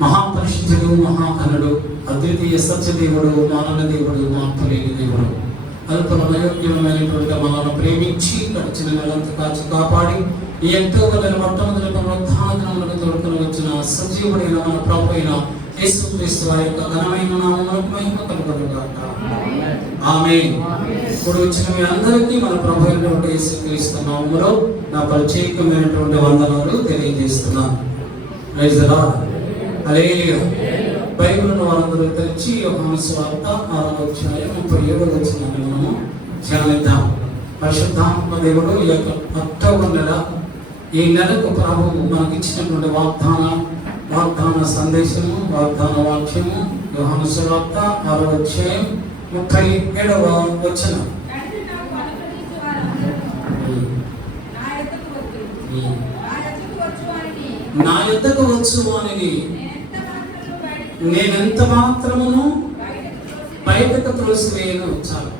మహాపరిశుద్ధుడు, మహాకరుడు, అద్వితీయ సత్యదేవుడు, మానవ దేవుడు, మార్పులేని దేవుడు, అల్పల అయోగ్యమైనటువంటి మనల్ని ప్రేమించి గడిచిన నెలంతా కాచి కాపాడి ఈ అక్టోబర్ నెల మొట్టమొదటి పునరుత్థానములకు తోడుకొని వచ్చిన సజీవుడైన మన ప్రభు అయిన యేసుక్రీస్తు వారి యొక్క ఘనమైన నామమునకు మహిమ కలుగును గాక. ఆమేన్. ఇప్పుడు వచ్చిన మీ అందరికీ మన ప్రభు అయినటువంటి యేసుక్రీస్తు నామములో నా ప్రత్యేకమైనటువంటి వందనాలు తెలియజేస్తున్నాను. Praise the lord. హల్లెలూయా. బైబిల్ను వారందరూ తెరిచి యోహాను సువార్త 6వ అధ్యాయం 37వ వచనాన్ని మనము ధ్యానిద్దాం. పరిశుద్ధాత్మ దేవుడు ఈ యొక్క అక్టోబర్ నెల, ఈ నెలకు ప్రభువు మనకి ఇచ్చినటువంటి వాగ్దాన సందేశము, వాగ్దాన వాక్యము యోహాను సువార్త 6వ అధ్యాయం 37వ వచనం. నా యొద్దకు వచ్చు వానిని నేనెంత మాత్రమును బయటకు త్రోసివేయను. చాలు.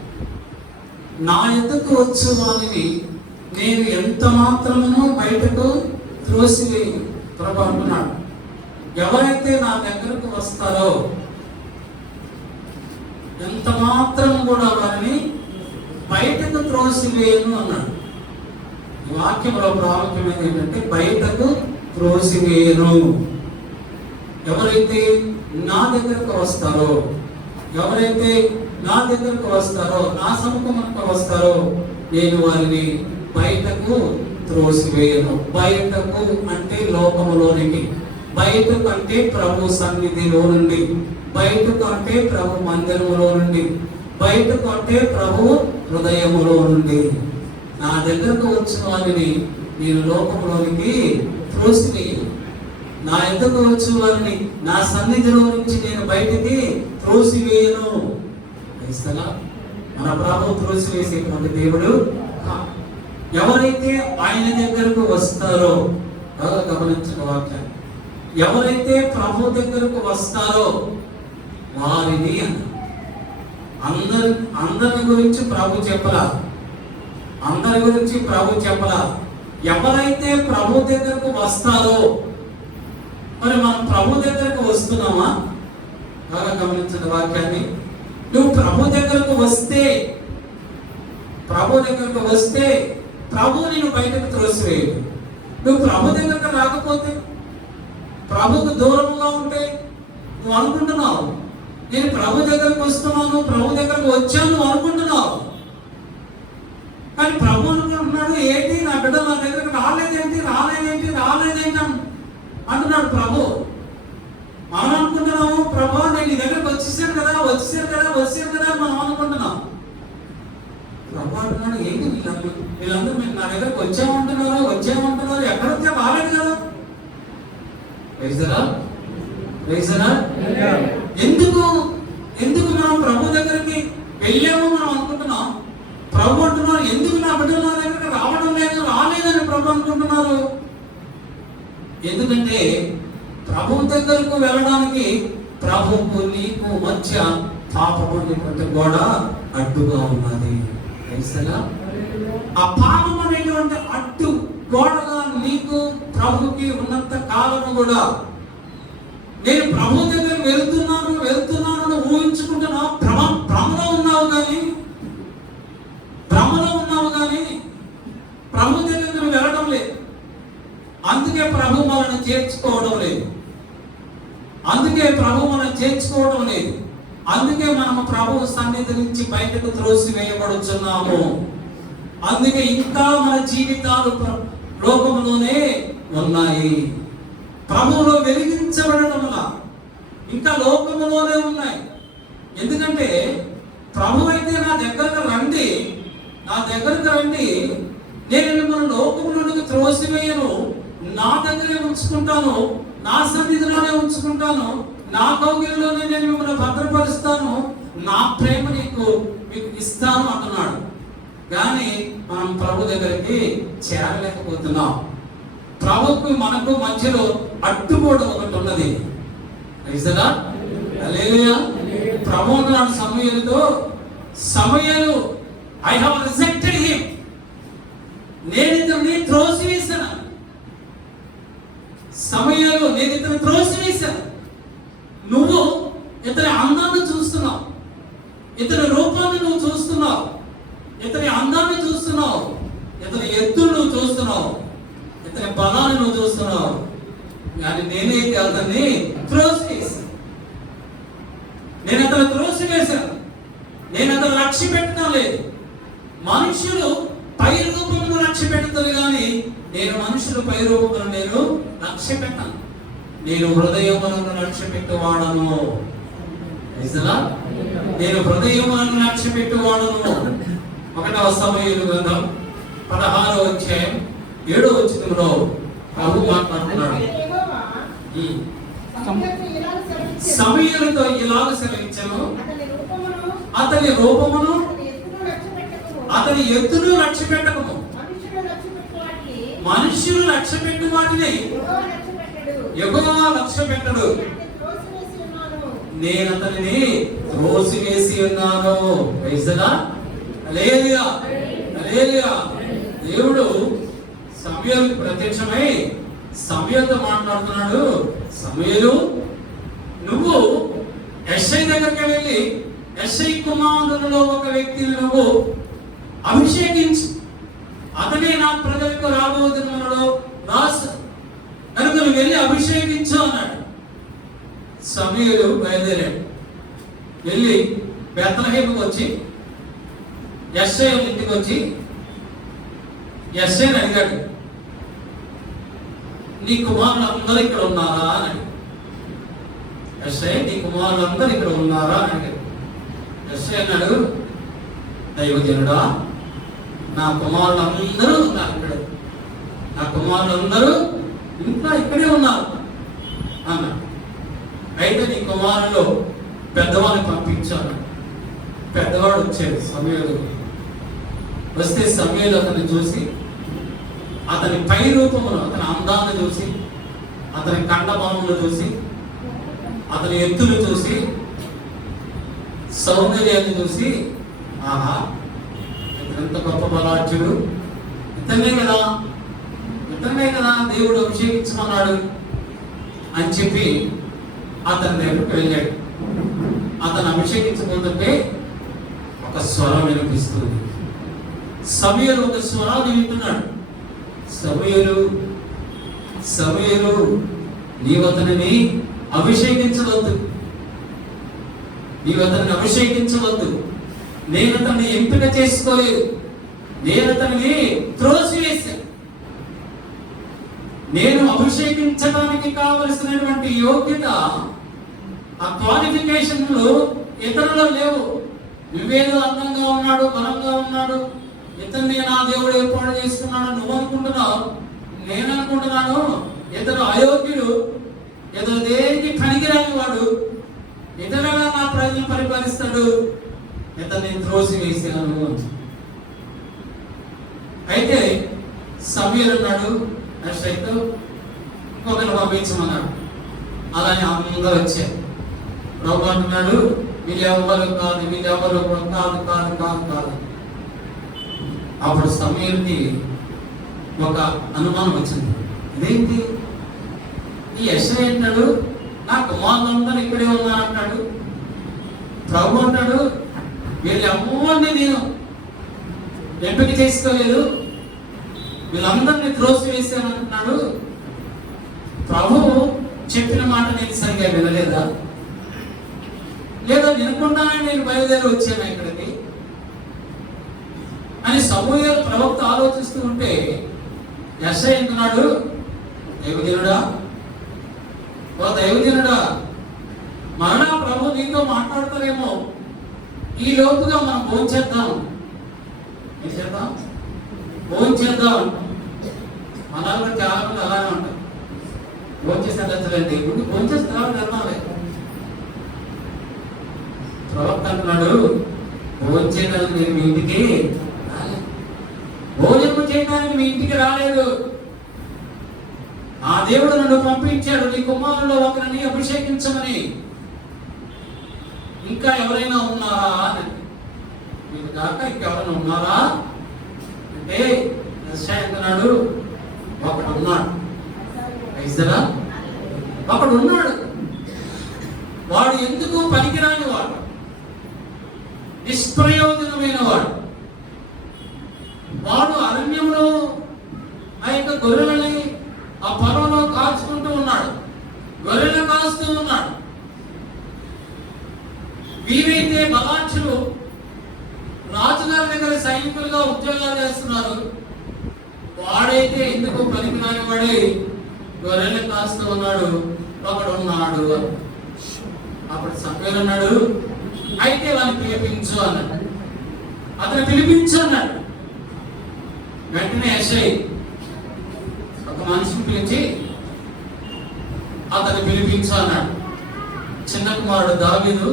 నా యొద్దకు వచ్చు వానిని నేను ఎంత మాత్రమును బయటకు త్రోసివేయను ప్రభు అంటున్నాడు. ఎవరైతే నా దగ్గరకు వస్తారో ఎంత మాత్రం కూడా వారిని బయటకు త్రోసివేయను అన్నాడు. ఈ వాక్యంలో ప్రాముఖ్యమైనది ఏంటంటే బయటకు త్రోసివేయను. ఎవరైతే నా దగ్గరకు వస్తారో, ఎవరైతే నా దగ్గరకు వస్తారో, నా సముఖమునకు వస్తారో, నేను వారిని బయటకు త్రోసివేయను. బయటకు అంటే లోకములోనికి, బయటకు అంటే ప్రభు సన్నిధిలో నుండి, బయటకు అంటే ప్రభు మందిరములో నుండి, బయటకు అంటే ప్రభు హృదయములో నుండి. నా దగ్గరకు వచ్చిన వారిని నేను లోకములోనికి త్రోసివేయను. నా ఎద్దకు వచ్చిన వారిని నా సన్నిధిలో నుంచి నేను బయటికి త్రోసివేయను. మన ప్రభు త్రోసివేసేటువంటి దేవుడు. ఎవరైతే ఆయన దగ్గరకు వస్తారో, గమనించిన వాక్యం, ఎవరైతే ప్రభు దగ్గరకు వస్తారో వారిని అందరి గురించి ప్రభు చెప్పలా, అందరి గురించి ప్రభు చెప్పలా. ఎవరైతే ప్రభు దగ్గరకు వస్తారో, మరి మనం ప్రభు దగ్గరకు వస్తున్నామా? బాగా గమనించిన వాక్యాన్ని. నువ్వు ప్రభు దగ్గరకు వస్తే, ప్రభు దగ్గరకు వస్తే ప్రభు నేను బయటకు త్రోసివేయడు. నువ్వు ప్రభు దగ్గరకు రాకపోతే, ప్రభుకు దూరంగా ఉంటే నువ్వు అనుకుంటున్నావు నేను ప్రభు దగ్గరకు వస్తున్నాను, ప్రభు దగ్గరకు వచ్చాను అనుకుంటున్నావు. కానీ ప్రభు అనుకుంటున్నాడు, ఏంటి నా బిడ్డ నా దగ్గరకు రాలేదేంటి అంటున్నాడు ప్రభు. మనం అనుకుంటున్నాము ప్రభు నేను నీ దగ్గరకు వచ్చేసాను కదా మనం అనుకుంటున్నాం. ప్రభు అంటున్నాడు, ఏంటి వీళ్ళందరూ మీరు నా దగ్గరకు వచ్చామంటున్నారు, ఎక్కడొచ్చా రాలేదు కదా. ఎందుకు మనం ప్రభు దగ్గరికి వెళ్ళాము మనం అనుకుంటున్నాం. ప్రభు అంటున్నారు, ఎందుకు నా బిడ్డలు నా దగ్గరికి రాలేదని ప్రభు అనుకుంటున్నారు. ఎందుకంటే ప్రభు దగ్గరకు వెళ్ళడానికి ప్రభుకు నీకు మధ్య పాపము అనేటువంటి గోడ అడ్డుగా ఉన్నది. ఆ పాపం అనేటువంటి అడ్డు గోడగా నీకు ప్రభుకి ఉన్నంత కాలము కూడా నేను ప్రభు దగ్గరికి వెళ్తున్నాను ఊహించుకుంటున్నావు. భ్రమలో ఉన్నావు కానీ ప్రభు దగ్గరికి వెళ్ళడం లేదు. అందుకే ప్రభు మనల్ని చేర్చుకోవడం లేదు. అందుకే మనము ప్రభు సన్నిధి నుంచి బయటకు త్రోసివేయబడుచున్నాము. అందుకే ఇంకా మన జీవితాలు లోకములోనే ఉన్నాయి. ప్రభువులో వెలిగించబడడం వల్ల ఇంకా లోకములోనే ఉన్నాయి. ఎందుకంటే ప్రభు అయితే నా దగ్గరకు రండి, నేను మిమ్మల్ని లోకములోనికి త్రోసివేయను, నా దగ్గరే ఉంచుకుంటాను, నా సన్నిధిలోనే ఉంచుకుంటాను, నా కౌగిలిలోనే నేను మిమ్మల్ని భద్రపరుస్తాను, నా ప్రేమ మీకు ఇస్తాను అంటున్నాడు. కానీ మనం ప్రభు దగ్గరికి చేరలేకపోతున్నాం. ప్రభుకు మనకు మధ్యలో అడ్డుకోవడం ఒకటి ఉన్నది. ప్రభు అన్నాడు సమూయేలు, ఐ హావ్ రిజెక్టెడ్ హిమ్, నేను ఇతన్ని త్రోసివేశాను. సమూయేలు, నేను ఇతన్ని త్రోసివేశాను. కానీ నేనైతే అతన్ని త్రోసివేశాను. నేను అతను త్రోసివేశాను. నేను అతను లక్ష్య పెట్టడం లేదు. మనుషులు పై రూపమును లక్ష్య పెడతారు కానీ నేను మనుషులు పై రూపమును నేను లక్ష్య పెట్టను. నేను హృదయములను లక్ష్య పెట్టువాడను. నేను హృదయములను లక్ష్య పెట్టువాడను. 1వ సమూయేలు గ్రంథం 16వ అధ్యాయం 7వ వచనంలో ప్రభు మాట్లాడుతున్నాడు. సమూయేలుతో ఇలాగ సెలవిచ్చాను, అతని రూపమును అతని ఎత్తును లక్ష్య పెట్టకము. మనుష్యులు లక్ష్య పెట్టు వాటిని యెహోవా లక్ష్య పెట్టడు. నేను అతనిని త్రోసివేసి ఉన్నాను. హల్లెలూయా, హల్లెలూయా. దేవుడు సమూయేలుకు ప్రత్యక్షమై సమూయేలుతో మాట్లాడుతున్నాడు. సమూయేలు, నువ్వు యెషై దగ్గరికి వెళ్ళి యెషై కుమారులలో ఒక వ్యక్తిని నువ్వు అభిషేకించు, అతనే నా ప్రజలకు రాబో దినములలో రాసు కనుక నువ్వు వెళ్ళి అభిషేకించు అన్నాడు. సమూయేలు బయలుదేరాడు. వెళ్ళి బెత్లెహేముకు వచ్చి యెషై ఇంటికి వచ్చి యెషైని అడిగాడు, నీ కుమారులు అందరూ ఇక్కడ ఉన్నారా అని. యెషై, నీ కుమారులు అందరూ ఇక్కడ ఉన్నారా అని అడిగాడు. యెషై అన్నాడు, దైవజనుడా, నా కుమారులు అందరూ ఉన్నారు ఇక్కడ, నా కుమారులు అందరూ ఇంకా ఇక్కడే ఉన్నారు అన్నాడు. అయితే నీ కుమారులు పెద్దవాడిని పంపించాను. పెద్దవాడు వచ్చాడు సమూయేలు. వస్తే సమూయేలు అతన్ని చూసి, అతని పై రూపమును, అతని అందాన్ని చూసి, అతని కండభావములు చూసి, అతని ఎత్తులు చూసి, సౌందర్యాన్ని చూసి, ఆహా, ఎంత గొప్ప బలాఢ్యుడు, ఇతనే కదా దేవుడు అభిషేకించమన్నాడు అని చెప్పి అతని దగ్గరికి వెళ్ళాడు. అతను అభిషేకించబోతుంటే ఒక స్వరం వినిపిస్తుంది. సమూయేలు ఒక స్వరాన్ని వింటున్నాడు. సమూయేలు, నీవు అతనిని అభిషేకించవద్దు, నేను అతన్ని ఎంపిక చేసుకోలేదు, నేను అతన్ని త్రోసివేశాను. నేను అభిషేకించడానికి కావలసినటువంటి యోగ్యత, ఆ క్వాలిఫికేషన్లు ఇతరులు లేవు. నువ్వేదో అందంగా ఉన్నాడు, బలంగా ఉన్నాడు, ఇతన్ని నా దేవుడు ఏర్పాటు చేసుకున్నాడు నువ్వు అనుకుంటున్నావు. నేను అనుకుంటున్నాను ఇతను అయోగ్యుడు, ఇతను దేనికి పనికిరాని వాడు, ఇతరుగా నా ప్రజలు పరిపాలిస్తాడు, ఇతన్ని త్రోసివేసాను. అయితే సమూయేలు అన్నాడు, యెషైతో ఇంకొకరు పంపించమన్నాడు. అలానే అందరూ వచ్చారు. ప్రభు అంటున్నాడు, వీళ్ళెవ్వరు కాదు. అప్పుడు సమూయేలుకి ఒక అనుమానం వచ్చింది. ఇదేంటి, ఈ యెషై అంటాడు నా కుమారులందరూ ఇక్కడే ఉన్నారంటాడు. ప్రభు అంటాడు, వీళ్ళెవ్వరిని నేను ఎంపిక చేసుకోలేదు, వీళ్ళందరినీ త్రోసివేశాను అంటున్నాడు. ప్రభు చెప్పిన మాట నేను సరిగా వినలేదా, లేదా వినకుండానే నేను బయలుదేరి వచ్చాను ఇక్కడికి అని సమూయేలు ప్రవక్త ఆలోచిస్తూ ఉంటే యెషై అంటున్నాడు, దైవజనుడా, మరలా ప్రభు నీతో మాట్లాడతారేమో, ఈ లోపుగా మనం భోంచేద్దాం. ఏం చేద్దాం? భోంచేద్దాం. మనలో చాలా మంది అలానే ఉంటారు. భోంచేసేదండి, ముందు భోంచేస్తే వెళ్దాంలే. ప్రవక్త అంటున్నాడు, భోంచేయడానికి నేను మీ ఇంటికి భోజనం చేయడానికి మీ ఇంటికి రాలేదు. ఆ దేవుడు నన్ను పంపించాడు నీ కుమారులో ఒకరిని అభిషేకించమని. ఇంకా ఎవరైనా ఉన్నారా అని. మీరు కాక ఇంకెవరైనా ఉన్నారా అంటే యెషై అంటున్నాడు, ఒకడు ఉన్నాడు. ఒకడు ఉన్నాడు, వాడు ఎందుకు పనికిరాని వాడు, నిష్ప్రయోజనమైన వాడు. వాడు అరణ్యంలో ఆ యొక్క గొర్రెలని ఆ పొలంలో కాల్చుకుంటూ ఉన్నాడు. ఉన్నాడు. వీరైతే బలాఢ్యులు రాజుగారి దగ్గర సైనికులుగా ఉద్యోగాలు చేస్తున్నారు. వాడైతే ఎందుకు పనికిరాని వాడే గొర్రెలు కాస్తూ ఉన్నాడు, ఒకడు ఉన్నాడు. అప్పుడు సమూయేలు అన్నాడు, అయితే వాడిని పిలిపించు అన్నాడు. అతను పిలిపించు అన్నాడు. వెంటనే యెషై ఒక మనిషిని పిలిచి అతను పిలిపించు అన్నాడు. చిన్న కుమారుడు దావీదు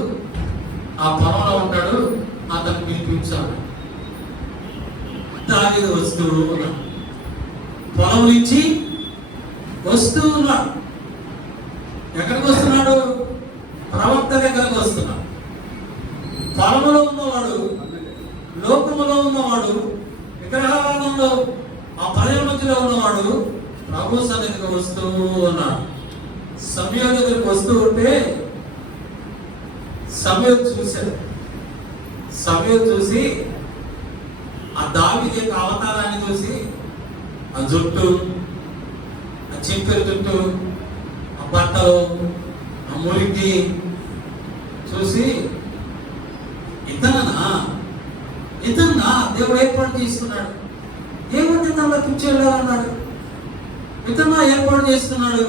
ఆ పొలంలో ఉంటాడు, అతను పిలిపించు అన్నాడు. దావీదు వస్తూ ఉన్నాడు, పొలం నుంచి వస్తూ ఉన్నాడు. ఎక్కడికి వస్తున్నాడు? ప్రవక్త దగ్గరకు వస్తున్నాడు. పొలంలో ఉన్నవాడు, లోకములో ఉన్నవాడు, విగ్రహారాధనలో ఆ పల్లెల మధ్యలో ఉన్నవాడు ప్రభు సన్నిధికి వస్తూ ఉన్నాడు. సమూయేలు దగ్గరికి వస్తూ ఉంటే సమూయేలు చూశాడు. సమూయేలు చూసి ఆ దావీదు యొక్క అవతారాన్ని చూసి, ఆ జుట్టు, ఆ చింపిరి జుట్టు, ఆ బట్టలు, ఆ మురికి చూసి ఇతన్నా దేవుడు ఏర్పాటు చేసుకున్నాడు, దేవుడు ఇతను పిచ్చేళ్ళాలన్నాడు, ఇతన్నా ఏర్పాటు చేస్తున్నాడు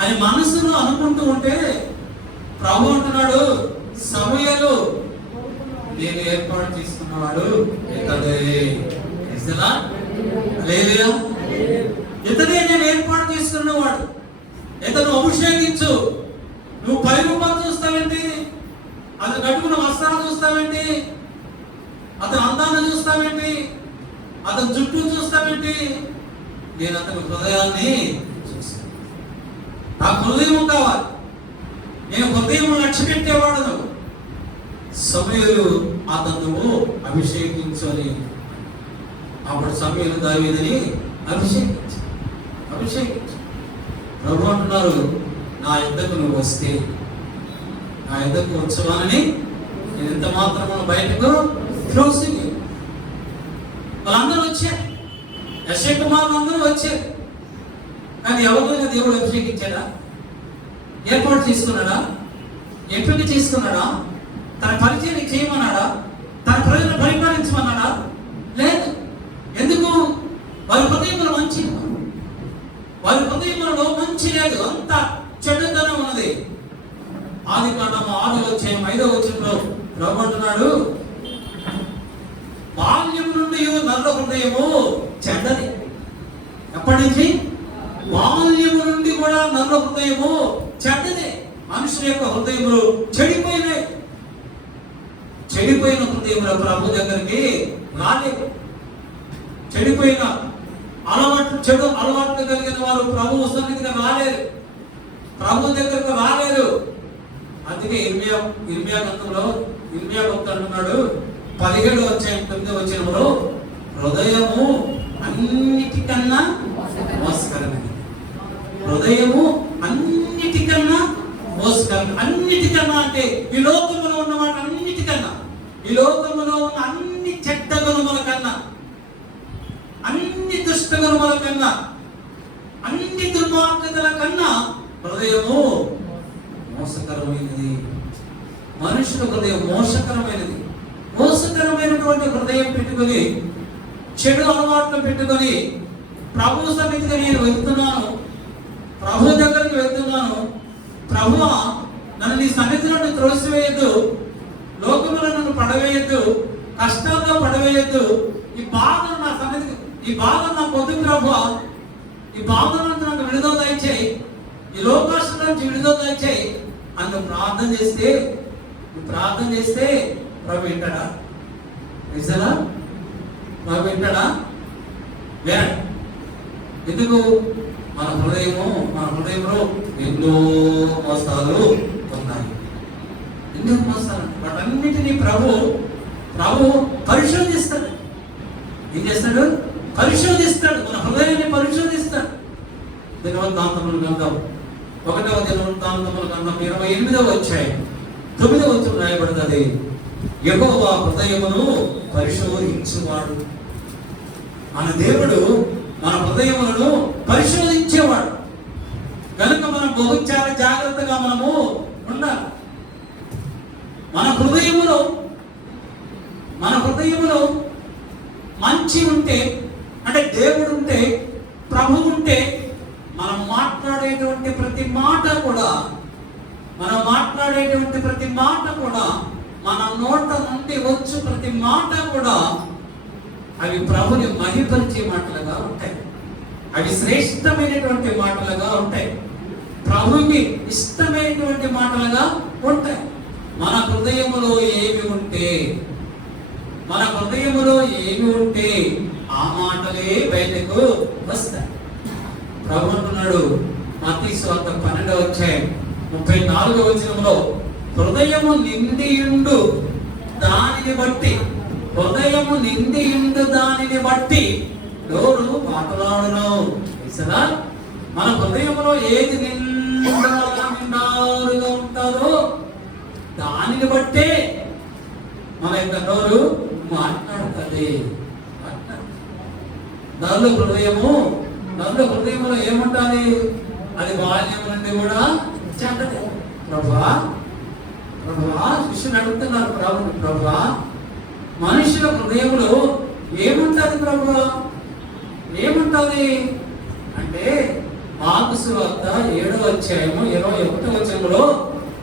అని మనసులో అనుకుంటూ ఉంటే ప్రభు అంటున్నాడు, సమూయేలు నేను ఏర్పాటు చేసుకున్నవాడు ఇతడే. ఇతనే నేను ఏర్పాటు చేసుకున్నవాడు. ఇతను అభిషేకించు. నువ్వు పై రూపాలు చూస్తావేంటి? అతను కట్టుకున్న వస్త్రాలు చూస్తావేంటి? అతని అందాన్ని చూస్తావేంటి? అతని జుట్టు చూస్తావేంటి? నేను అతని హృదయాన్ని చూస్తాను. నాకు హృదయం కావాలి. నేను హృదయం లక్ష్య పెట్టేవాడు. సమూయేలు అతను అభిషేకించు అని. అప్పుడు సమూయేలు దావీదుని అభిషేకించు. ప్రభు అంటున్నారు, నా యుద్ధకు నువ్వు వస్తే, నా యుద్ధకు వచ్చావని నేను ఎంత మాత్రము బయటకు త్రోసిని. వాళ్ళందరూ వచ్చారు, యెషై కుమారులు అందరూ వచ్చారు. కానీ ఎవరైనా దేవుడు అభిషేకించాడా? ఏర్పాటు చేసుకున్నాడా? ఎంపిక చేసుకున్నాడా? తన పరిచయం చేయమన్నాడా? తన ప్రజలను పరిపాలించమన్నాడా? లేదు. ఎందుకు? వారి హృదయంలో మంచి, వారి హృదయంలో మంచి లేదు, అంత చెడుతనం ఉన్నది. ఆదికాండము 6వ అధ్యాయం 5వ వచనంలో ప్రభు అంటున్నాడు, బాల్యం నుండి నరుల హృదయము చెడ్డది. ఎప్పటి నుంచి? బాల్యం నుండి కూడా నరుల హృదయము చెడ్డది. మనుషుల యొక్క హృదయములు చెడిపోయినాయి. చెడిపోయిన హృదయముల ప్రభు దగ్గరికి రాలేదు. చెడిపోయిన చెడు అలవాట్లు కలిగిన వారు ప్రభు సన్నిధిగా రాలేరు, ప్రభు దగ్గరకు రాలేరు. అందుకే ఇర్మియా గ్రంథంలో ఇర్మియా భక్తుడు అంటున్నాడు, 17వ అధ్యాయం 9వ వచనంలో, హృదయము అన్నిటికన్నా మోసకరమైనది. హృదయము అన్నిటికన్నా మోసకరం. అన్నిటికన్నా అంటే ఈ లోకములో ఉన్న వాటి అన్నిటికన్నా, ఈ లోకములో ఉన్న అన్ని చెడ్డ గుణముల కన్నా, అన్ని దుష్ట గుణముల కన్నా, అన్ని దుర్మార్గతల కన్నా హృదయము మోసకరమైనది. మనుషుల హృదయం మోసకరమైనది. మోసకరమైనటువంటి హృదయం పెట్టుకొని, చెడు అలవాట్లు పెట్టుకొని ప్రభు సన్నిధిగా నేను వెళ్తున్నాను, ప్రభు దగ్గరికి వెళ్తున్నాను, ప్రభువా నన్ను నీ సన్నిధిలో త్రోసివేయద్దు, లోకములో నన్ను పడవేయద్దు, కష్టాల్లో పడవేయద్దు, ఈ బాధను నా సన్నిధికి, ఈ బాధను నాకు వద్దు ప్రభువా, ఈ బాధ నుంచి నాకు విడుదల దయచేయి, ఈ లోకాశల నుంచి విడుదల దయచేయి అని ప్రార్థన చేస్తే ప్రభు వింటాడా? నిజలా ప్రభు వింటాడా? వేడు. ఎందుకు? మన హృదయంలో ఎన్నో మోసాలు ఉన్నాయి. ఎన్నో మోసాలు. వాటన్నిటినీ ప్రభు పరిశోధిస్తాడు. ఏం చేస్తాడు? పరిశోధిస్తాడు. మన హృదయాన్ని పరిశోధిస్తాడు. దినవృత్తాంతముల గ్రంథం 1వ దినవృత్తాంతముల గ్రంథం 28వ అధ్యాయం 9వ వచనం రాయబడుతుంది, యెహోవా హృదయమును పరిశోధించువాడు. మన దేవుడు మన హృదయములను పరిశోధించేవాడు. కనుక మనం చాలా జాగ్రత్తగా మనము ఉండాలి. మన హృదయములో మంచి ఉంటే, అంటే దేవుడు ఉంటే, ప్రభు ఉంటే, మనం మాట్లాడేటువంటి ప్రతి మాట కూడా మన నోట నుండి వచ్చు ప్రతి మాట కూడా అవి ప్రభుని మహిమపరిచే మాటలుగా ఉంటాయి. అవి శ్రేష్టమైనటువంటి మాటలుగా ఉంటాయి. ప్రభుకి ఇష్టమైనటువంటి మాటలుగా ఉంటాయి. మన హృదయములో ఏమి ఉంటే ఆ మాటలే బయటకు వస్తాయి. ప్రభు అంటున్నాడు మత్తయి సువార్త 12వ అధ్యాయం 34వ వచనంలో, హృదయము నిండియుండు దానిని బట్టి నోరు మాట్లాడును. సదా మన హృదయంలో ఏది నిండారుగా ఉంటారో దానిని బట్టే మన యొక్క నోరు మాట్లాడుతుంది. నరుల హృదయంలో ఏముంటుంది? అది బాల్యం నుండి కూడా చెడ్డది. ప్రభువా శిష్యుని అడుగుతున్నారు ప్రభువా, మనుషుల హృదయంలో ఏముంటుంది ప్రభువా? ఏముంటుంది అంటే మార్కు సువార్త 7వ అధ్యాయము 21వ వచనంలో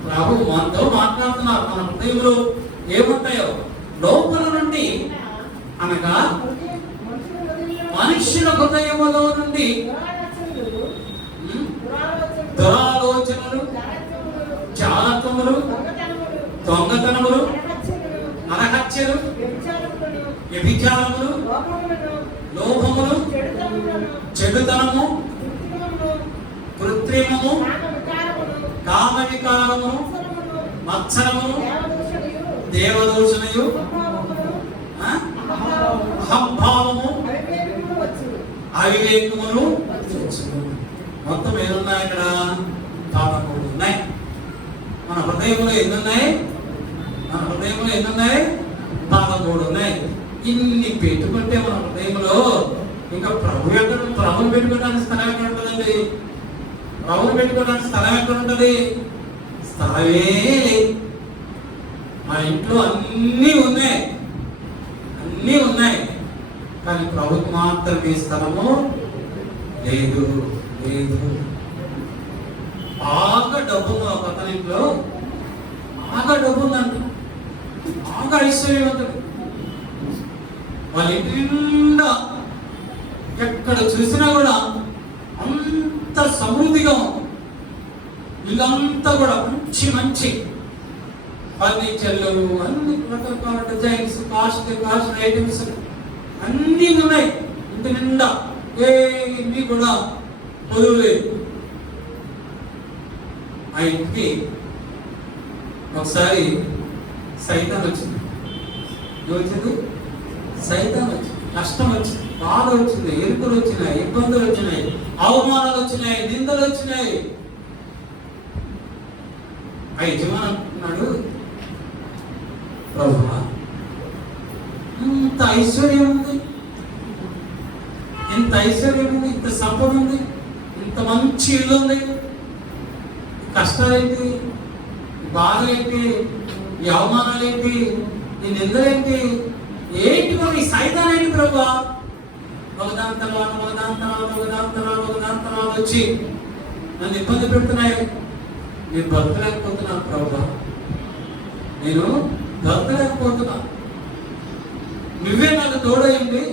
ప్రభు మనతో మాట్లాడుతున్నారు. మన హృదయంలో ఏముంటాయో లోపల నుండి, అనగా మనుష్యుల హృదయములో నుండి దురాలోచనలు, జాలత్వములు, దొంగతనములు, నరహత్యలు, వ్యభిచారములు, లోభములు, చెడుతనము, కృత్రిమము, కామవికారము, మత్సరమును, దేవదూషణయు, అహంభావము, అవివేకమును. మొత్తం ఏమున్నాయి ఇక్కడ? 13 ఉన్నాయి. మన హృదయంలో ఎన్ని ఉన్నాయి? 13 ఉన్నాయి. ఇన్ని పెట్టుకుంటే మన హృదయంలో ఇంకా ప్రభుని పెట్టుకోవడానికి స్థలం ఎక్కడ ఉంటుందండి? ప్రభుని పెట్టుకోవడానికి స్థలం ఎక్కడ ఉంటుంది? స్థలమే లేదు. మన ఇంట్లో అన్నీ ఉన్నాయి, కానీ ప్రభుకి మాత్రమే స్థలము లేదు. బాగా డబ్బు ఒక అతని ఇంట్లో బాగా డబ్బు ఉందంట, బాగా ఐశ్వర్యవంతుడు. వాళ్ళ ఇంటి నిండా ఎక్కడ చూసినా కూడా అంత సమృద్ధిగా ఉంది. ఇల్లంతా కూడా మంచి ఫర్నిచర్లు, అన్ని రకరకాల డిజైన్స్, కాస్ట్ ఐటమ్స్ అన్నీ ఉన్నాయి ఇంటి నిండా. ఏమీ కూడా పొదువు లేదు. ఆ ఇంటికి ఒకసారి సైతాన్ వచ్చింది. కష్టం వచ్చింది, బాధ వచ్చింది, ఎరుకులు వచ్చినాయి, ఇబ్బందులు వచ్చినాయి, అవమానాలు వచ్చినాయి, నిందలు వచ్చినాయి. ఆ యజమాని అంటున్నాడు, ప్రభువా ఇంత ఐశ్వర్యం ఉంది, ఇంత సంపద ఉంది, ఇంత మంచి ఇల్లు ఉంది, కష్టాలేంటి, బాధ ఏంటి, ఈ అవమానాలేంటి, ఈ నిందలేంటి, ఏంటి మరి సైతాన్ ఏంటి ప్రభువా? ఒకదాని తర్వాత వచ్చి నన్ను ఇబ్బంది పెడుతున్నాయి. నేను బ్రతకలేకపోతున్నాను ప్రభువా, నేను బ్రతకలేకపోతున్నా, నువ్వే నాకు తోడైంది,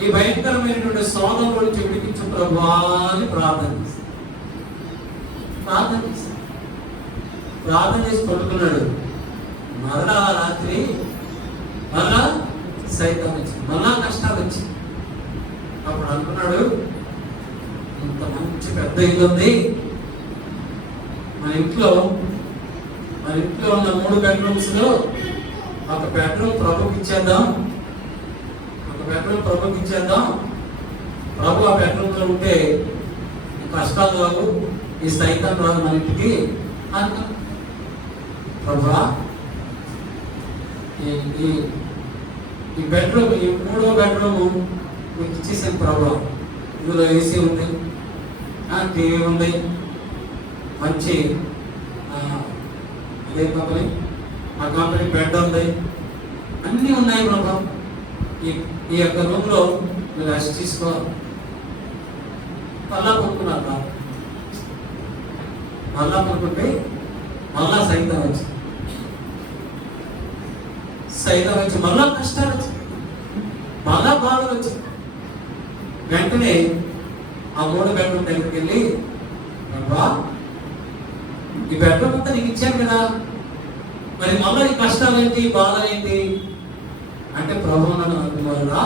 ఈ భయంకరమైనటువంటి శోధన నుంచి విడిపించు ప్రభువా అని ప్రార్థన చేసి పడుకున్నాడు. మరలా రాత్రి సైతాన్ వచ్చింది, మళ్ళా కష్టాలు వచ్చింది. అప్పుడు అనుకున్నాడు, ఇంత మంచి పెద్ద ఇల్లు ఉంది, మన ఇంట్లో ఉన్న 3 బెడ్రూమ్స్ లో ఒక బెడ్రూమ్ ప్రభుకి ఇచ్చేద్దాం. ప్రభు ఆ బెడ్రూమ్ లో ఉంటే కష్టాలు రావు, ఈ సైతాన్ రాదు మన ఇంటికి అనుకున్నా. ప్రభువా ఈ బెడ్రూమ్, ఈ 3వ బెడ్రూమ్ మీకు ఇచ్చేసాను ప్రభువా, ఇందులో ఏసీ ఉంది, టీవీ ఉంది, మంచి అదే కంపెనీ, ఆ కంపెనీ బెడ్ ఉంది, అన్నీ ఉన్నాయి ప్రభా. ఈ యొక్క రూమ్లో మీరు రెస్ట్ తీసుకోవాలి. మళ్ళా కొనుక్కున్నారు, మళ్ళా కొనుక్కుంటే మళ్ళా సైతం వచ్చి మళ్ళా కష్టాలు వచ్చి మళ్ళా బాధలు వచ్చి వెంటనే ఆ 3 బెడ్రూమ్ దగ్గరికి వెళ్ళి, ప్రభా ఈ బెడ్రూమ్ అంతా నీకు ఇచ్చాను కదా, మరి మళ్ళీ ఈ కష్టాలు ఏంటి, బాధలు ఏంటి అంటే, ప్రభు నన్ను కుమారుడా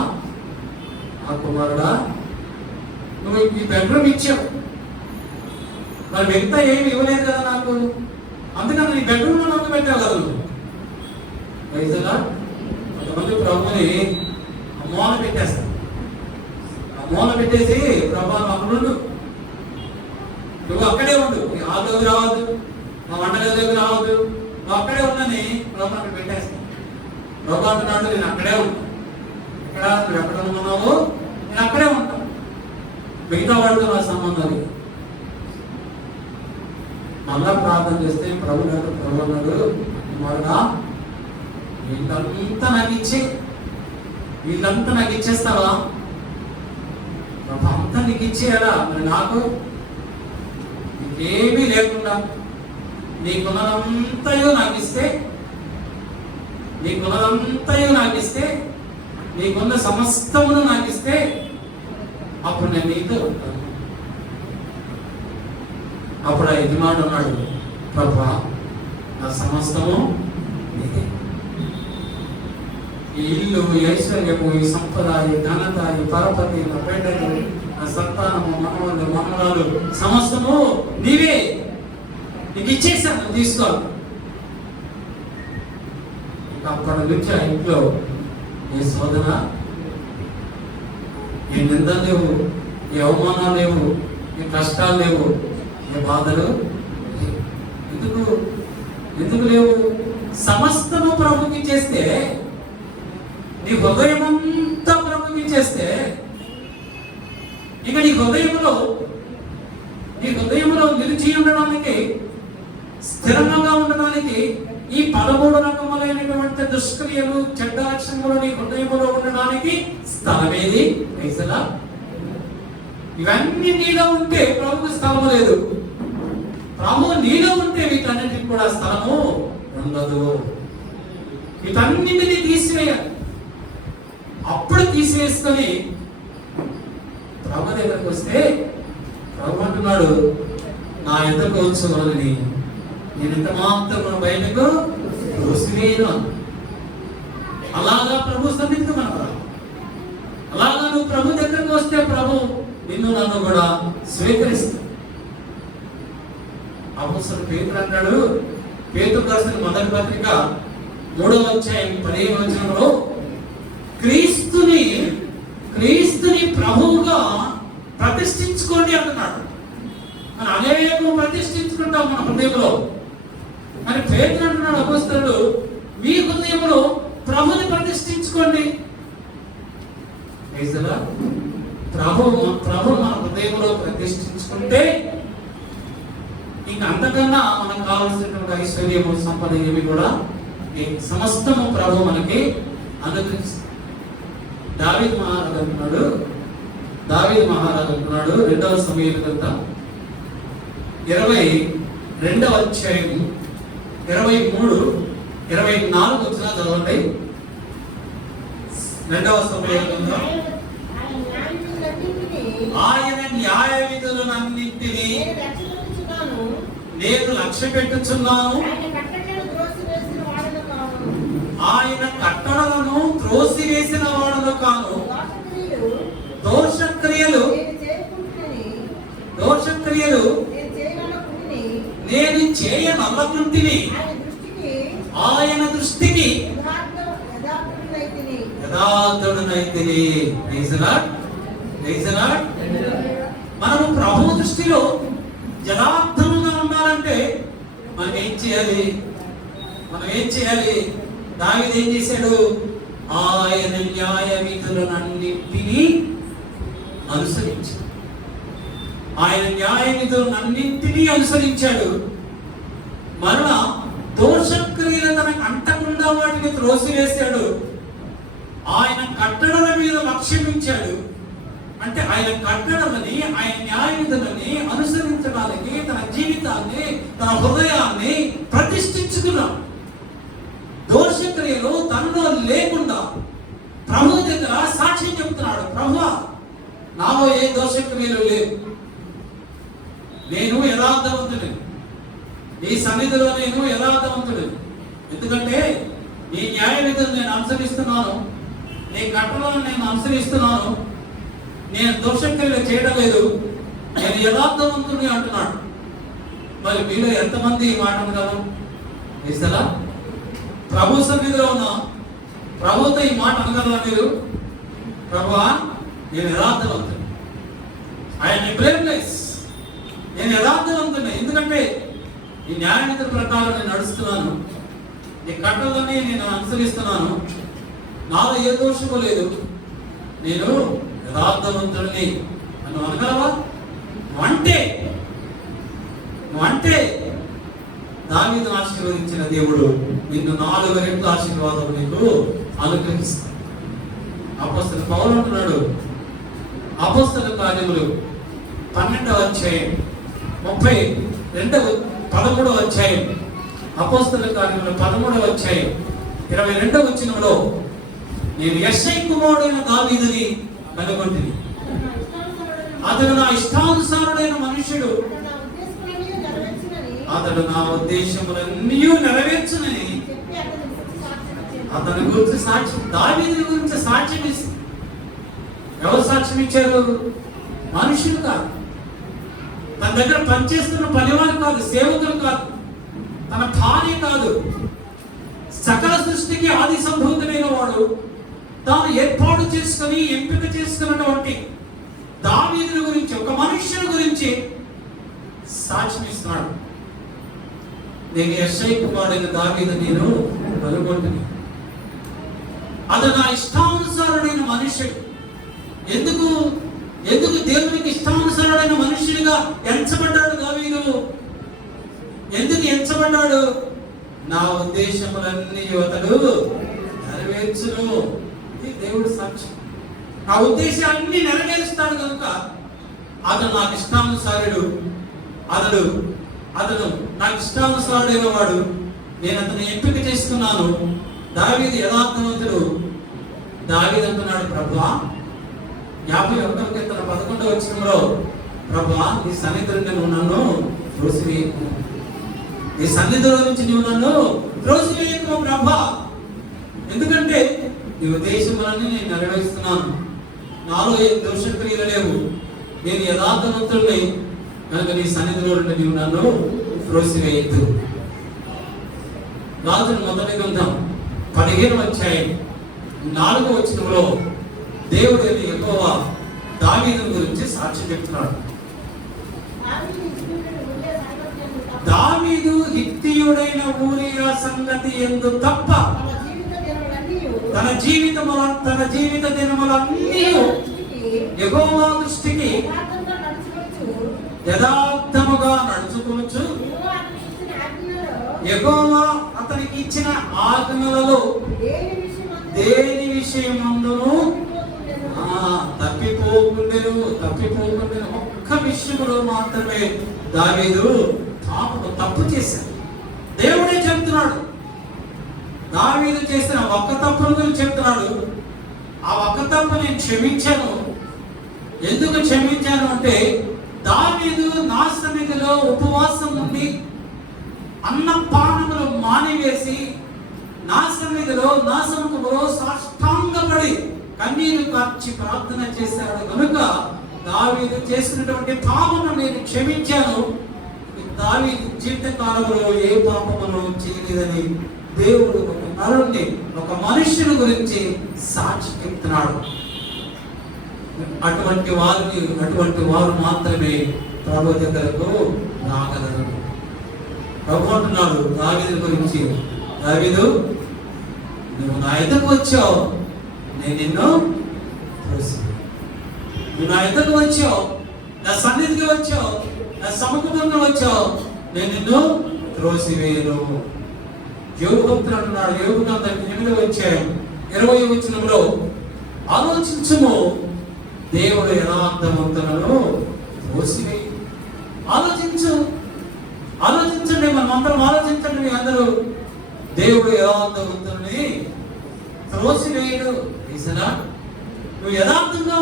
నువ్వు ఈ బెడ్రూమ్ ఇచ్చావు, మరి మిగతా ఏమి ఇవ్వలేదు కదా నాకు, అందుకని నీ బెడ్రూమ్ లో నన్ను పెట్టావు కదా నువ్వు. రైతులా కొంతమంది ప్రభుని మూల పెట్టేస్తారు. ఆ మూల పెట్టేసి, ప్రభా అక్కడుండు, నువ్వు అక్కడే ఉండు, నీ ఆటోకి రావద్దు, మా వంటగదిలోకి రావద్దు, నువ్వు అక్కడే ఉన్నని ప్రభు అక్కడ పెట్టేస్తాను. ప్రభు అంటున్నాడు, నేను అక్కడే ఉంటాను, ఎక్కడ నువ్వు ఎక్కడ ఉన్నావు నేను అక్కడే ఉంటాను, మిగతా వాడితో నా సంబంధం. మళ్ళా ప్రార్థన చేస్తే ప్రభు అన్నాడు, కుమారుడా వీళ్ళంతా నాకు ఇచ్చేస్తావా, ప్రభు అంతా నీకు ఇచ్చేయాలా, మరి నాకు నీకేమీ లేకుండా నీకున్నదంతయో నాకు ఇస్తే, నీకున్న సమస్తమును నాకు ఇస్తే అప్పుడు నేను నీతో ఉంటాను. అప్పుడు ఆ యజమానుడు అన్నాడు, ప్రభా నా సమస్తము నీదే, ఈ ఇల్లు, ఈ ఐశ్వర్యము, ఈ సంపద, ఈ ఘనత, ఈ పరపతి, నా బిడ్డలు, నా సంతానము, మనవలు, మనవరాలు సమస్తము నీవే, నీకు ఇచ్చేసాను, తీసుకో. అప్పటి నుంచి ఆ ఇంట్లో ఏ శోధన, ఏ నిందలు లేవు, ఏ అవమానాలు లేవు, ఏ కష్టాలు లేవు, ఏ బాధలు ఎందుకు లేవు. సమస్తము ప్రభుకి చేస్తే, నీ హృదయం అంతా ప్రభుకి చేస్తే, ఇక నీ హృదయంలో నిలిచి ఉండడానికి, స్థిరంగా ఉండడానికి, ఈ 13 రకములైనటువంటి దుష్క్రియలు, చెడ్డ లక్షణములు నీ హృదయంలో ఉండడానికి స్థలమేది? ఇవన్నీ నీలో ఉంటే ప్రభుకు స్థలము లేదు. ప్రభు నీలో ఉంటే వీటన్నిటికి కూడా స్థలము ఉండదు. వీటన్నింటినీ తీసివేయాలి. అప్పుడు తీసివేసుకొని ప్రభు దగ్గరకు వస్తే, ప్రభు అంటున్నాడు, నా ఎద్దకు వచ్చు వాళ్ళని నేను ఎంత మాత్రం బయటకు రుసివేయను. అలాగా ప్రభు సన్నిధికి మనం రా. అలాగా నువ్వు ప్రభు దగ్గరకు వస్తే ప్రభు నిన్ను నన్ను కూడా స్వీకరిస్తాడు. అపోస్తలుడు పేతురు అంటాడు, పేతురు రాసిన మొదటి పత్రిక 3వ అధ్యాయం 15వ వచనంలో, క్రీస్తుని ప్రభువుగా ప్రతిష్ఠించుకోండి అంటున్నాడు. మనం అనేకము ప్రతిష్ఠించుకుంటాం మన హృదయంలో. మరి పేతురు అంటున్నాడు, అపోస్తలుడు మీ హృదయంలో ప్రభుని ప్రతిష్ఠించుకోండి. ప్రభు మన హృదయంలో ప్రతిష్ఠించుకుంటే ఇంకా అంతకన్నా మనకు కావాల్సినటువంటి ఐశ్వర్యము, సంపద ఏమి కూడా సమస్తము ప్రభు మనకి అనుగ్రహిస్తాడు. దావీదు మహారాజు అంటున్నాడు 2వ సమూయేలు గ్రంథం 22వ అధ్యాయం 23, 24 వచ్చిన చదవండి. 2వ సమూయేలు గ్రంథం, ఆయన న్యాయ విధులన్నింటినీ నేను లక్ష్య పెట్టుచున్నాను, ఆయన కట్టడలను త్రోసివేసిన వాడను కాను, దోషక్రియలు నేను చేయనల్లకుంటిని, ఆయన దృష్టికి యథార్థుడనైతిని. మనము ప్రభు దృష్టిలో యథార్థంగా ఉండాలంటే మనం ఏం చేయాలి? దావీదు ఏం చేశాడు? ఆయన న్యాయ విధులన్నింటినీ అనుసరించాడు. ఆయన న్యాయ విధులను అన్నింటినీ అనుసరించాడు. మరలా దోషక్రియలు తనకు అంటకుండా వాటిని త్రోసివేశాడు. ఆయన కట్టడల మీద లక్ష్యం ఉంచాడు. అంటే ఆయన కట్టడలని, ఆయన న్యాయ విధులని అనుసరించడానికి తన జీవితాన్ని, తన హృదయాన్ని ప్రతిష్ఠించుకున్నాడు. దోషక్రియలు తనలో లేకుండా ప్రభు దగ్గర సాక్ష్యం చెప్తున్నాడు. ప్రభువా, నాలో ఏ దోషక్రియలు లేవు, నేను యథార్థవంతుడిని, నీ సన్నిధిలో నేను యథార్థవంతుడిని. ఎందుకంటే నీ న్యాయ విధులు నేను అనుసరిస్తున్నాను, నీ కట్టలను నేను అనుసరిస్తున్నాను, నేను దోషక్రియలు చేయడం లేదు, నేను యథార్థవంతుడిని అంటున్నాడు. మరి మీలో ఎంతమంది ఈ మాట అనగలరు? ఇస్తారా? ప్రభు సన్నిధిలో ఉన్న ప్రభుతో ఈ మాట అనగలరా మీరు? ప్రభువా, నేను యథార్థవంతుని, ఆయన బ్లేమ్లెస్, నేను యథార్థవంతుని. ఎందుకంటే ఈ న్యాయవిధుల ప్రకారం నేను నడుస్తున్నాను, ఈ కట్టలని నేను అనుసరిస్తున్నాను, నాలో ఏ దోషము లేదు, నేను యథార్థవంతుడిని అని అనగలవా? అంటే దావీదును ఆశీర్వదించిన దేవుడు నిన్ను 4 రెట్లు ఆశీర్వాదం నీకు అనుగ్రహిస్తాడు. అపోస్తలుడు పౌలు అంటున్నాడు, అపోస్తలుల కార్యములు 12వ అధ్యాయం 13వ అధ్యాయం, అపోస్తలుల కార్యములు 13వ అధ్యాయం 22వ వచనంలో, నేను యెష్షై కుమారుడైన దావీదుని కనుగొంటిని, అతడు నా ఇష్టానుసారుడైన మనుష్యుడు, అతడు నా ఉద్దేశములన్నీ నెరవేర్చునని అతని గురించి సాక్ష్యం, దావీదు గురించి సాక్ష్యం ఇస్తుంది. ఎవరు సాక్ష్యం ఇచ్చారు? మనుషులు కాదు, తన దగ్గర పనిచేస్తున్న పనివారు కాదు, సేవకులు కాదు, తన భార్య కాదు, సకల సృష్టికి ఆది సంభూతుడైన వాడు, తాను ఏర్పాటు చేసుకుని ఎంపిక చేసుకున్నటువంటి దావీదు గురించి, ఒక మనుష్యుని గురించి సాక్ష్యం ఇస్తున్నాడు. నేను యెష్షై కుమారుడైన దావీదు నేను కనుగొంటిని, అతడు నా ఇష్టానుసారుడైన మనుష్యుడు. ఎందుకు దేవునికి ఇష్టానుసారుడైన మనుష్యుడిగా ఎంచబడ్డాడు దావీదు? ఎందుకు ఎంచబడ్డాడు? నా ఉద్దేశములన్నీ అతడు నెరవేర్చును. ఇది దేవుడి సాక్ష్యం. ఆ ఉద్దేశాలన్నీ నెరవేరుస్తాడు కనుక అతడు నాకు ఇష్టానుసారుడు, అతడు నాకు ఇష్టానుసారుడైన వాడు, నేను అతను ఎంపిక చేసుకున్నాను. దావీదు యథార్థవంతుడు. దావీదు అంటున్నాడు, ప్రభువా, 51వ కీర్తన 11వ వచనంలో, ప్రభువా, నీ సన్నిధిలో నువ్వు నన్ను త్రోసివేయకు, నీ సన్నిధిలో నుంచి నువ్వు నన్ను త్రోసివేయకు ప్రభువా, ఎందుకంటే నీ ఉద్దేశములన్నీ నేను నెరవేరుస్తున్నాను, నాలో ఏ దోషక్రియలు లేవు, నేను యథార్థవంతుడిని కనుక నీ సన్నిధిలో నుండి నీవు నన్ను త్రోసివేయద్దు. రాజుల మొదటి గ్రంథం 15వ అధ్యాయం 4వ వచనంలో దేవుడు యెహోవా దావీదు గురించి సాక్ష్యం చెప్తున్నాడు. దావీదు హిత్తీయుడైన ఊరియా సంగతి యందు తప్ప తన జీవిత దినములన్నీ యెహోవా దృష్టికి యథార్థముగా నడుచుకొనుచు, యెహోవా అతనికి ఇచ్చిన ఆజ్ఞలలో దేని విషయమందును తప్పిపోకుండెను. ఒక్క విషయంలో మాత్రమే దావీదు తప్పు చేశాడు. దేవుడే చెప్తున్నాడు, దావీదు చేసిన ఒక్క తప్పును గురించి చెప్తున్నాడు. ఆ ఒక్క తప్పు నేను క్షమించాను. ఎందుకు క్షమించాను అంటే, దావీదు నా సన్నిధిలో ఉపవాసం ఉండి అన్నపానములు మానివేసి నా సన్నిధిలో, నా సముఖంలో సాష్టాంగపడి కన్నీరు కార్చి ప్రార్థన చేశాడు కనుక దావీదు చేసినటువంటి పాపమును నేను క్షమించాను. దావీదు జీవితకాలంలో ఏ పాపమును చేయలేదని దేవుడు ఒక నరుణ్ణి, ఒక మనుష్యుని గురించి సాక్షి చెప్తున్నాడు. అటువంటి వారు మాత్రమే ప్రభు దగ్గరకు రాగలరు. ప్రభు అంటున్నాడు దావీదు గురించి, దావీదు, నువ్వు నా ఎద్దకు వచ్చావు, నేను నిన్ను త్రోసివేయను. నువ్వు నా ఎద్దకు వచ్చావు, నా సన్నిధికి వచ్చావు, నా సముఖంగా వచ్చావు, నేను నిన్ను త్రోసివేయను. యోబు భక్తుడు అంటున్నాడు, యోబు గ్రంథం 8వ అధ్యాయం 20వ వచనంలో, ఆలోచించుము దేవుడు యథార్థవంతులను త్రోసివేయు. ఆలోచించండి, మనం అందరం ఆలోచించండి. మీ అందరూ, దేవుడు యథార్థవంతుల్ని త్రోసివేయడు. నువ్వు యథార్థంగా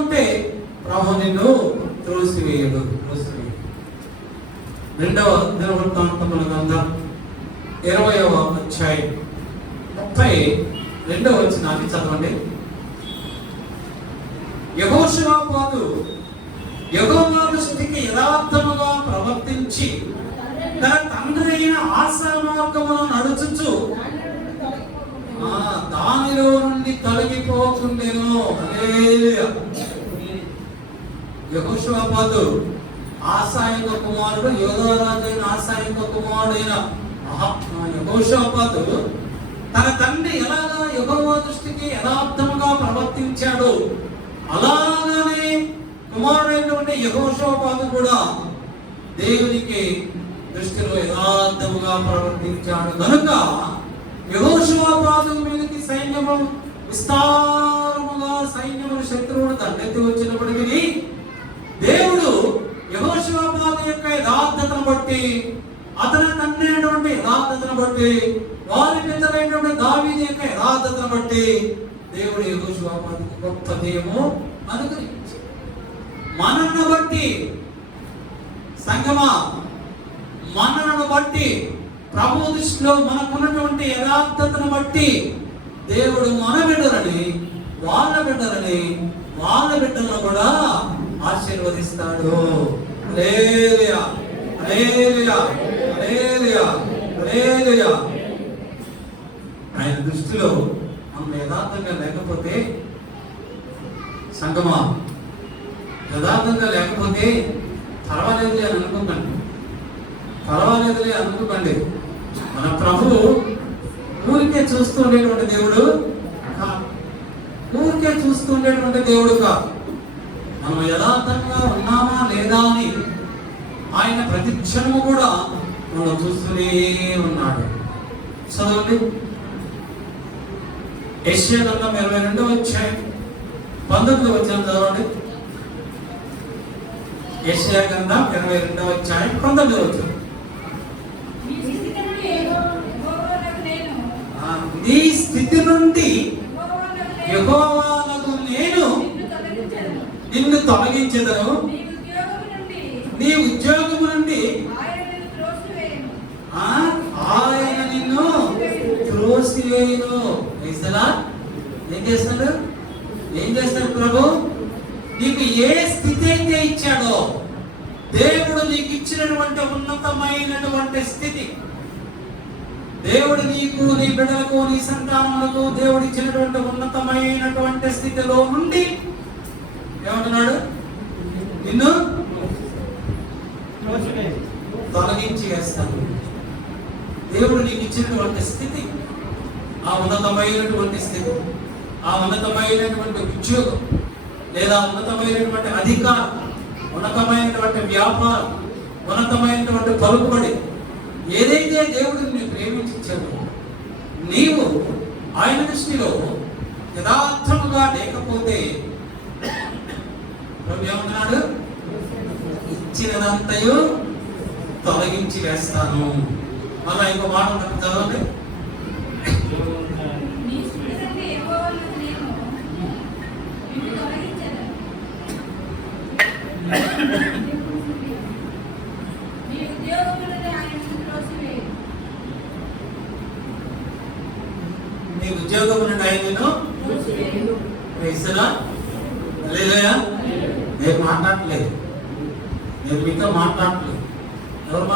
ఉంటే ప్రభు నిన్ను త్రోసివేయడు. రెండవ దినవృత్తాంతముల గ్రంథం 20వ అధ్యాయం 32వ వచనాన్ని చదవండి. యెహోషువాపాతు యెహోవా దృష్టికి యథార్థముగా ప్రవర్తించి తన తండ్రి అయిన ఆసా మార్గమును నడుచుచు దానిలో నుండి తొలగిపోకుండెను. హల్లెలూయా. యెహోషువాపాతు ఆసా యొక్క కుమారుడు, యోధారాజు అయిన ఆసా యొక్క కుమారుడైన యెహోషువాపాతు తన తండ్రి ఎలాగా యెహోవా దృష్టికి యథార్థముగా ప్రవర్తించాడు, అలాగనే కుమారుడైనటువంటి యెహోషువాపాతు కూడా దేవునికి దృష్టిలో యథార్థముగా ప్రవర్తించాడు. కనుక యెహోషువాపాతు మీదకి సైన్యము విస్తారముగా సైన్యములు శత్రువులు దండెత్తి వచ్చినప్పటికీ దేవుడు యెహోషువాపాతు యొక్క యథార్థతను బట్టి, అతని తండ్రి అయినటువంటి యథార్థతను బట్టి, వారి పితరైనటువంటి దావీదు యొక్క యథార్థతను బట్టి దేవుడు యెహోషువాపాతుకు గొప్ప జయము అనుగ్రహించాడు. మనను బట్టి సంగమా, మనను బట్టి ప్రభు దృష్టిలో మనకున్నటువంటి యథార్థతను బట్టి దేవుడు మన బిడ్డలని, వాళ్ళ బిడ్డలను కూడా ఆశీర్వదిస్తాడు. హల్లెలూయా, హల్లెలూయా, హల్లెలూయా, హల్లెలూయా. ఆయన దృష్టిలో మనం యథార్థంగా లేకపోతే సంగమా, యథార్థంగా లేకపోతే పర్వాలేదులే అని అనుకోకండి. మన ప్రభువు ఊరికే చూస్తూ ఉండేటువంటి దేవుడు కాదు. మనం యథార్థంగా ఉన్నామా లేదా అని ఆయన ప్రతి క్షణము కూడా మనం చూస్తూనే ఉన్నాడు. చదవండి, యెషయా గ్రంథం 22వ అధ్యాయం 19వ వచనం చదవండి. యెషయా గ్రంథం 22వ అధ్యాయం 19వ వచనం. నీ స్థితి నుండి యెహోవానగు నేను నిన్ను తొలగించెదను, నీ ఉద్యోగము నుండి ఆయన నిన్ను త్రోసివేయును. ఏం చేస్తాడు ప్రభు? నీకు ఏ స్థితి అయితే ఇచ్చాడో, దేవుడు నీకు ఇచ్చినటువంటి ఉన్నతమైనటువంటి స్థితి, దేవుడు నీకు, నీ బిడ్డలకు, నీ సంతానములకు దేవుడు ఇచ్చినటువంటి ఉన్నతమైనటువంటి స్థితిలో నుండి ఏమంటున్నాడు? నిన్ను తొలగించి వేస్తాను. దేవుడు నీకు ఇచ్చినటువంటి స్థితి, ఆ ఉన్నతమైనటువంటి స్థితి, ఆ ఉన్నతమైనటువంటి ఉద్యోగం, లేదా ఉన్నతమైనటువంటి అధికారం, ఉన్నతమైనటువంటి వ్యాపారం, ఉన్నతమైనటువంటి పలుకుబడి, ఏదైతే దేవుడు నిన్ను ప్రేమించాడో, నీవు ఆయన దృష్టిలో యథార్థముగా లేకపోతే ఏమంటున్నాడు? ఇచ్చినదంతయు తొలగించి వేస్తాను. మళ్ళా ఇంకో మాట ఉంటుంది, చదవండి. నీ ఉద్యోగం నుండి ఆయన హల్లెలూయా. నేను మాట్లాడట్లేదు, నేను మీతో మాట్లాడట్లేదు. ఎవరు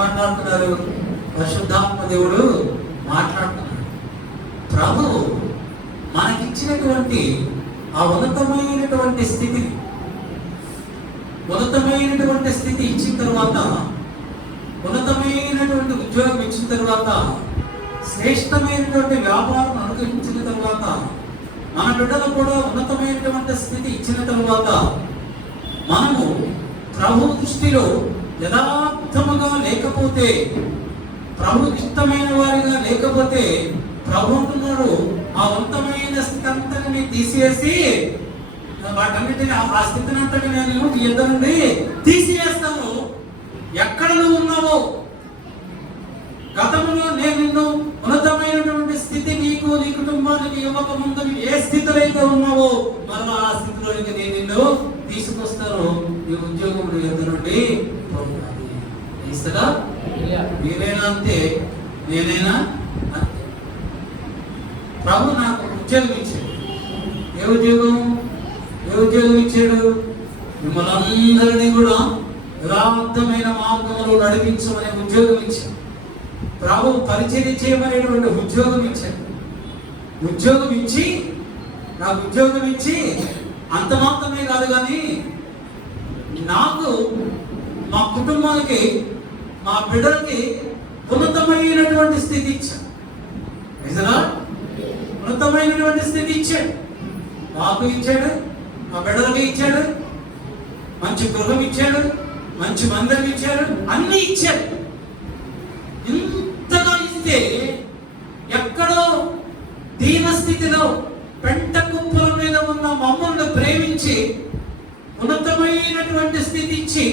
మాట్లాడుతున్నారు? పరిశుద్ధాత్మ దేవుడు మాట్లాడుతున్నాడు. ప్రభు మనకిచ్చినటువంటి ఆ ఉన్నతమైనటువంటి స్థితి ఇచ్చిన తర్వాత, ఉన్నతమైనటువంటి ఉద్యోగం ఇచ్చిన తర్వాత, శ్రేష్టమైనటువంటి వ్యాపారం అనుగ్రహించిన తర్వాత మన బిడ్డలు కూడా ఉన్నతమైనటువంటి స్థితి ఇచ్చిన తరువాత మనము ప్రభు దృష్టిలో యథార్థముగా లేకపోతే, ప్రభు ఇష్టమైన వారిగా లేకపోతే, ప్రభు అంటున్నాడు ఆ ఉన్నతమైన స్థితి అంతటిని తీసేసి వాటన్నిటిని ఆ స్థితిని అంతటి నేను నీ యొద్ద నుండి తీసివేస్తాను. ఎక్కడ నువ్వు ఉన్నావో, గతంలో నేను నిన్ను ఉన్నతమైనటువంటి స్థితి నీకు నీ కుటుంబానికి ఇవ్వక ముందు ఏ స్థితిలో అయితే ఉన్నావో మరలా ఆ స్థితిలోనికి నేను నిన్ను తీసుకొస్తాను. నీ ఉద్యోగం నీ యొద్ద నుండి ఇస్తారా? మీరేనా అంతే, నేనైనా అంతే. ప్రభు నాకు ఉద్యోగం ఇచ్చాడు. ఏ ఉద్యోగం ఇచ్చాడు? మిమ్మల్ని అందరినీ కూడా యథార్థమైన మార్గంలో నడిపించమనే ఉద్యోగం ఇచ్చాడు. ప్రభు పరిచయం చేయమనేటువంటి ఉద్యోగం ఇచ్చాడు. నాకు ఉద్యోగం ఇచ్చి అంత మాత్రమే కాదు, కానీ నాకు, మా కుటుంబానికి, మా బిడ్డలకి ఉన్నతమైనటువంటి స్థితి ఇచ్చాడు. నిజంగా ఉన్నతమైనటువంటి స్థితి ఇచ్చాడు. నాకు ఇచ్చాడు, మా బిడ్డలకి ఇచ్చాడు, మంచి గృహం ఇచ్చాడు, మంచి మందిరం ఇచ్చాడు, అన్ని ఇచ్చాడు. ఇంతగా ఇస్తే ఎక్కడో దీన స్థితిలో పెంట కుప్పల మీద ఉన్న మమ్మల్ని ప్రేమించి ఉన్నతమైనటువంటి స్థితి ఇచ్చి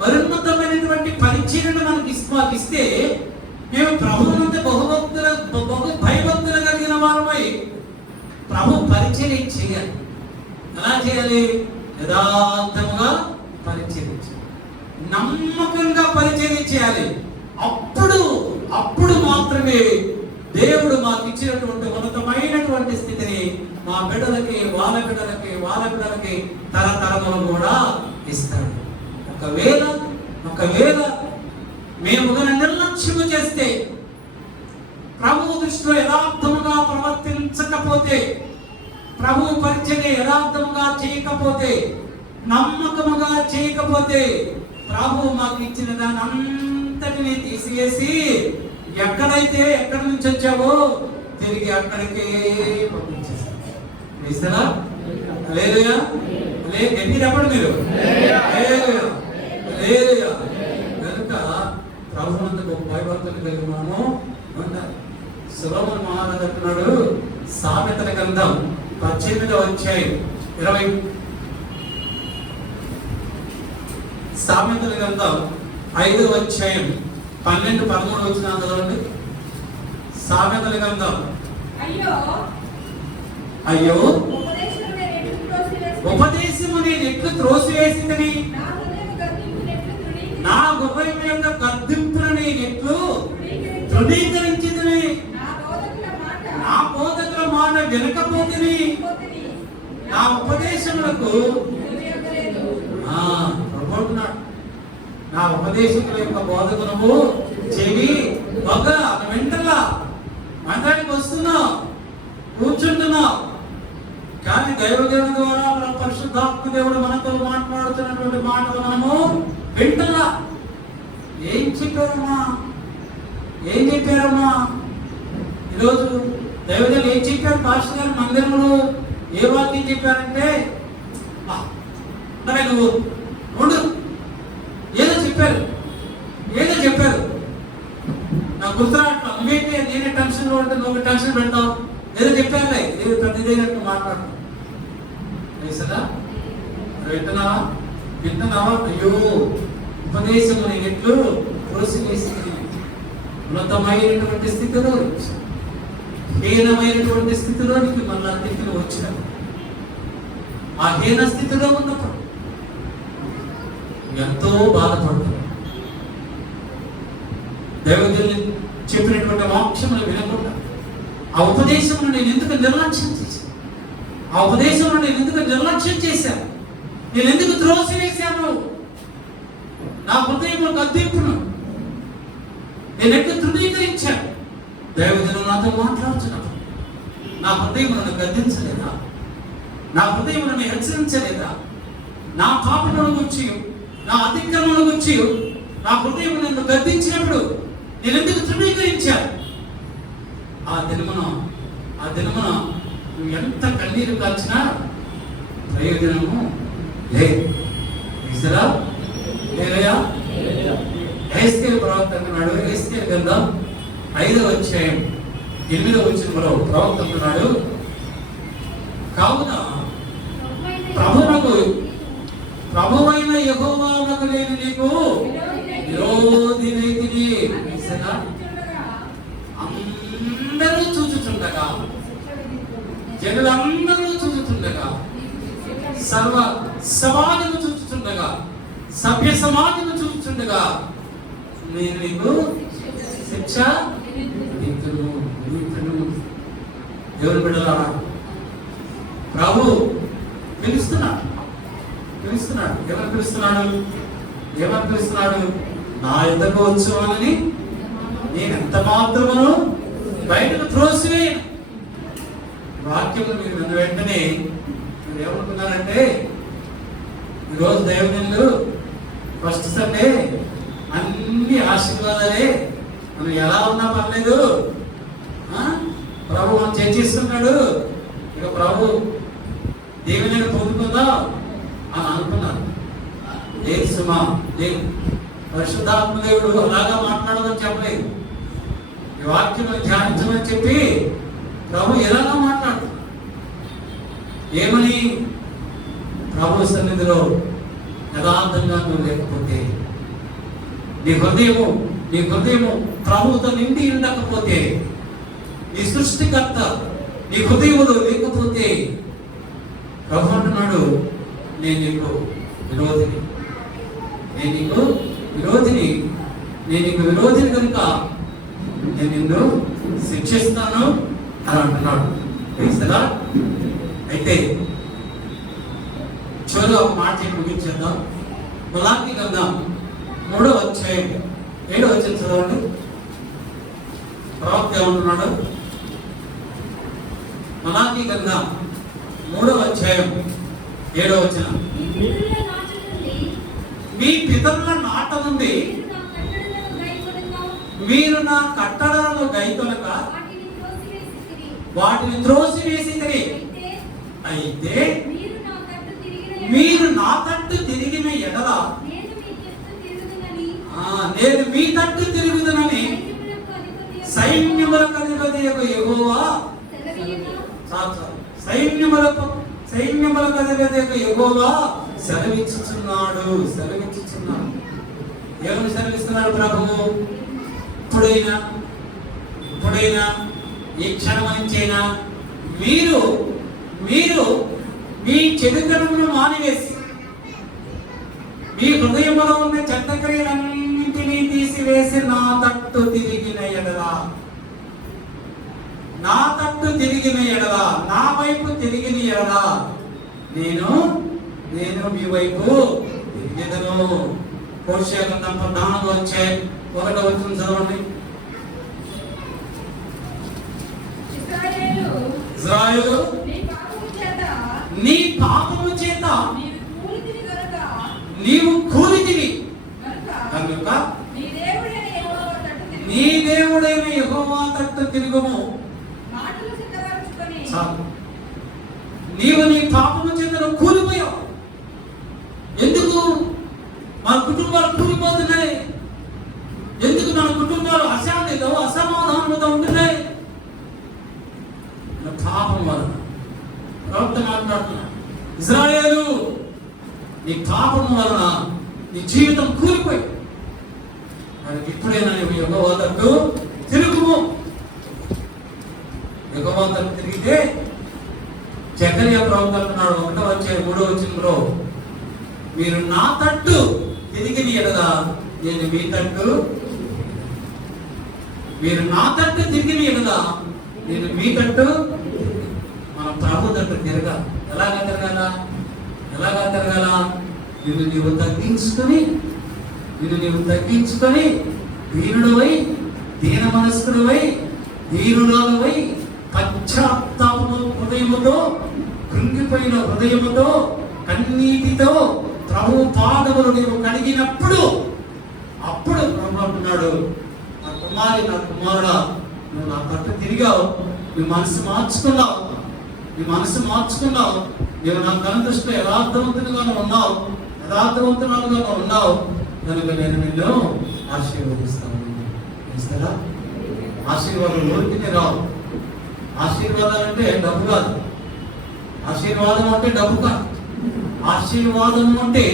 మరున్నతమైనటువంటి పరిచయను మనకి ఇస్తే మేము ప్రభువునందు బహు భయభక్తులు కలిగిన వారమై ప్రభు పరిచయం చేయాలి. ఎలా చేయాలి? యథార్థముగా పరిచయం చేయాలి, నమ్మకంగా పరిచయం చేయాలి. అప్పుడు మాత్రమే దేవుడు మాకు ఇచ్చినటువంటి ఉన్నతమైనటువంటి స్థితిని మా బిడ్డలకి, వాళ్ళ బిడ్డలకి తరతరములు కూడా ఇస్తాడు. ఒకవేళ మేము నిర్లక్ష్యము చేస్తే, ప్రభు దృష్టిలో యథార్థముగా ప్రవర్తించకపోతే, ప్రభు పరిచర్య యథార్థముగా చేయకపోతే, నమ్మకముగా చేయకపోతే, ప్రభు మాకు ఇచ్చిన దాని అంతటిని తీసివేసి ఎక్కడి నుంచి వచ్చావో తిరిగి అక్కడికే పంపించేస్తారా? లేదుగా ఎప్పుడు మీరు కనుక ప్రభునందు గొప్ప భయభక్తులు కలిగి మనము ఉంటారు. సొలొమోను మహారాజు అంటున్నాడు, సామెతల గ్రంథం 18వ అధ్యాయం 20, సామెతల గ్రంథం 5వ అధ్యాయం 12-13 వచ్చిన చదవండి. సామెతల గ్రంథం. అయ్యో ఉపదేశము నేను ఎట్లు త్రోసివేసిందని, నా హృదయం యొక్క గద్దింపును నేను ఎట్లు తృణీకరించిందని, నా బోధకుల మాట వినకపోతిని, నా ఉపదేశములకు నా ఉపదేశకుల యొక్క బోధకులను చెవి వెంటలా మందిరానికి వస్తున్నావు, కూర్చుంటున్నావు, కానీ దైవదేవుని ద్వారా పరిశుద్ధాత్మ దేవుడు మనతో మాట్లాడుతున్నటువంటి మాటలు మనము వింటలా. ఏం చెప్పారమ్మా? ఈరోజు దైవదేవులు ఏం చెప్పారు? పాస్టర్ గారు మందిరంలో ఏ వాక్యం చెప్పారంటే, నువ్వు ఉండు, ఏదో చెప్పారు నాకు గుర్తురాట్లా. నువ్వేంటి నేనే టెన్షన్లో ఉంటే నువ్వు టెన్షన్ పెడతావు. ఏదో చెప్పారులే, ఏదో ప్రతిదైనట్టు మాట్లాడతావు. వింటున్నావా? అయ్యో ఉపదేశము నేను ఎట్లు త్రోసివేసి ఉన్నతమైనటువంటి స్థితిలో, హీనమైనటువంటి స్థితిలోనికి మళ్ళా స్థితిలో వచ్చిన ఆ హీన స్థితిలో ఉన్నప్పుడు ఎంతో బాధపడుతుంది. దైవజనులు చెప్పినటువంటి వాక్యములు వినకుండా ఆ ఉపదేశమును నేను ఎందుకు నిర్లక్ష్యం చేశాను? నేను ఎందుకు త్రోసివేశాను? నా హృదయంలో గద్దింపును నేను ఎందుకు తృణీకరించాను? దైవజనులు నాతో మాట్లాడుతున్నప్పుడు నా హృదయం నన్ను గద్దించలేదా? నా హృదయం నన్ను హెచ్చరించలేదా? నా పాపముల గురించి, నా అతిక్రమణ గురించి నా హృదయం నన్ను గద్దించినప్పుడు నేను ఎందుకు తృణీకరించాను? ఆ దినమున నువ్వు ఎంత కన్నీరు కాల్చినా ప్రయోజనము లేదు. ఇసరా లేదయా. యెహెజ్కేలు ప్రవక్త అంటున్నాడు, యెహెజ్కేలు గ్రంథం 5వ అధ్యాయం 8వ వచనంలో ప్రవక్త అంటున్నాడు, కావున ప్రభువైన యెహోవాకు నేను నీకు విరోధినైతిని. అందరూ చూచుచుండగా, జనులందరూ చూచుచుండగా, సర్వ సమాజము చూచుచుండగా, సభ్య సమాజము చూచుచుండగా నేను నీకు శిక్ష విధింతును. దేవుని బిడ్డలారా, ప్రభు పిలుస్తున్నాడు. ఏమని పిలుస్తున్నాడు? నా ఎద్దకు వచ్చువానని నేను ఎంత మాత్రమును బయటకు త్రోసివేయను. వాక్యము మీరు విన్న వెంటనే మీరు ఏమనుకున్నారంటే, ఈరోజు దేవునిలు ఫస్ట్ సండే అన్ని ఆశీర్వాదాలే, మనం ఎలా ఉన్నా పర్లేదు, ప్రభు మనం చర్చిస్తున్నాడు, ఇక ప్రభు దేవుని పొందుకుందాం అని అనుకున్నారు. లేదు సుమా, లేదు. పరిశుద్ధాత్మ దేవుడు అలాగా మాట్లాడమని చెప్పలేదు. ఈ వాక్యం ధ్యానించమని చెప్పి ప్రభు ఎలాగా మాట్లాడు. ఏమని? ప్రభు సన్నిధిలో యథార్థంగా నువ్వు లేకపోతే, నీ హృదయము ప్రభువుతో నిండి ఉండకపోతే, నీ సృష్టికర్త నీ హృదయములో లేకపోతే, ప్రభు అంటున్నాడు, నేను నీకు విరోధిని కనుక నేను నిన్ను శిక్షిస్తాను అని అంటున్నాడు. తెలుసా? అయితే చివరిగా ఒక మాట ముగించేద్దాం. మలాకి గ్రంథం 3వ అధ్యాయం 7వ వచనం చదవండి. ప్రవక్త ఏమంటున్నాడు? మలాకి గ్రంథం 3వ అధ్యాయం 7వ వచనం, మీ పితరుల నాట నుండి మీరు నా కట్టడలను గైకొనక వాటిని త్రోసివేసితిరి. అయితే మీరు నా తట్టు తిరిగిన ఎడల నేను మీ తట్టు తిరుగుదునని సైన్యములకు అధిపతి యెహోవా సైన్యములకు అధిపతి యెహోవా సెలవిచ్చుచున్నాడు. ఏమని సెలవిస్తున్నాడు ప్రభువు? ఇప్పుడైనా ఈ క్షణం నుంచైనా మీరు మీ చెడుతనమును మానివేసి, మీ హృదయంలో ఉన్న చెడ్డ క్రియలన్నింటినీ తీసివేసి నా తట్టు తిరిగిన ఎడలా, నా వైపు తిరిగిన ఎడలా నేను మీ వైపు తిరిగెదను. హోషేయ గ్రంథం 14వ అధ్యాయం 1వ వచనం చదవండి. ఇశ్రాయేలు నీ పాపము చేత నీవు కూలితివి కనుక నీ దేవుడైన యెహోవా తట్టు తిరుగుము. నీవు నీ పాపము చేత కూలిపోయావు. ఎందుకు మన కుటుంబాలు కూలిపోతున్నాయి? ఎందుకు మన కుటుంబాలు అశాంతితో అసమాధానంతో ఉంటున్నాయి? పాపం వలన. ప్రవక్త మాట్లాడుతున్నా, ఇశ్రాయేలు నీ పాపం వలన నీ జీవితం కూలిపోయి, మనకి ఇప్పుడైనా నువ్వు యెహోవా తట్టు తిరుగుము. యెహోవా తట్టు తిరిగితే జకర్యా ప్రవక్త అంటున్నాడు 1వ అధ్యాయం 3వ వచనంలో, మీరు నా తట్టు తిరిగిన ఎడల నేను మీ తట్టు, మీరు నా తట్టు తిరిగిన ఎడల నేను మీ తట్టు. మనం ప్రభు తట్టు తిరగాలి. ఎలాగా తిరగాల? నిన్ను నీవు తగ్గించుకొని దీనుడవై, దీన మనస్కుడవై, దీనురాలవై, పశ్చాత్తాపము హృదయముతో, కృంగిపోయిన హృదయముతో, కన్నీటితో ప్రభు పాదములు నీవు కడిగినప్పుడు, అప్పుడు ప్రభు అంటున్నాడు, నా కుమారుడా, నువ్వు నా తట్టు తిరిగావు, నువ్వు మనసు మార్చుకున్నావు, నీ మనసు మార్చుకున్నావు, నీవు నా కళ్ళ దృష్టిలో యథార్థవంతులుగానే ఉన్నావు, యథార్థవంతులుగానే ఉన్నావు కనుక నేను నిన్ను ఆశీర్వదిస్తాను. ఇస్తారా? ఆశీర్వాదం ఊరికినే రావు. ఆశీర్వాదాలు అంటే డబ్బు కాదు. ఆశీర్వాదం అంటే డబ్బు కాదు. ఆశీర్వాదం అంటే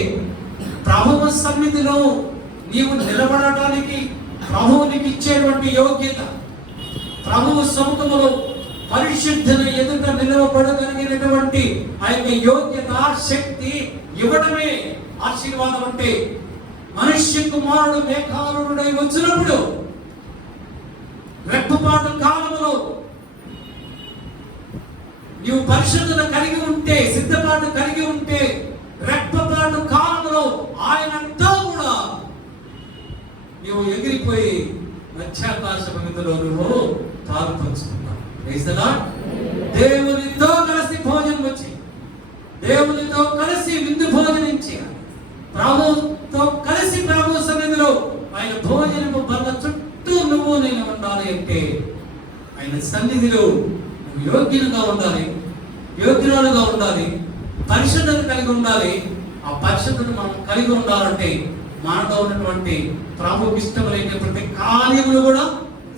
ప్రభువు సన్నిధిలో నీవు నిలబడటానికి ప్రభువు నీకు ఇచ్చేటువంటి యోగ్యత, ప్రభువు సముఖములో పరిశుద్ధుల ఎదుట నిలవబడగలిగినటువంటి ఆ యొక్క యోగ్యత, శక్తి ఇవ్వడమే ఆశీర్వాదం అంటే. మనుష్య కుమారుడు మేఘారూఢుడై వచ్చినప్పుడు రెప్పపాటు కాలములో నీవు పరిశుద్ధత కలిగి ఉంటే, సిద్ధపాటు కలిగి ఉంటే, రెప్పపాటు కాలంలో ఆయనంతా కూడా నీవు ఎగిరిపోయి మధ్యాకాశ విందులో నువ్వు పాల్పంచుకున్నావు. దేవునితో కలిసి భోజనం వచ్చి, దేవునితో కలిసి విందు భోజనించి, ప్రభుతో కలిసి ప్రభు సన్నిధిలో ఆయన భోజనము బల్ల చుట్టూ నువ్వు నేను ఉండాలి అంటే ఆయన సన్నిధిలో యోగ్యులుగా ఉండాలి, యోగ్యురాలుగా ఉండాలి, పరిశుద్ధత కలిగి ఉండాలి. ఆ పరిశుద్ధతను మనం కలిగి ఉండాలంటే మనలో ఉన్నటువంటి ప్రభువుకి ఇష్టమైనటువంటి కార్యములు కూడా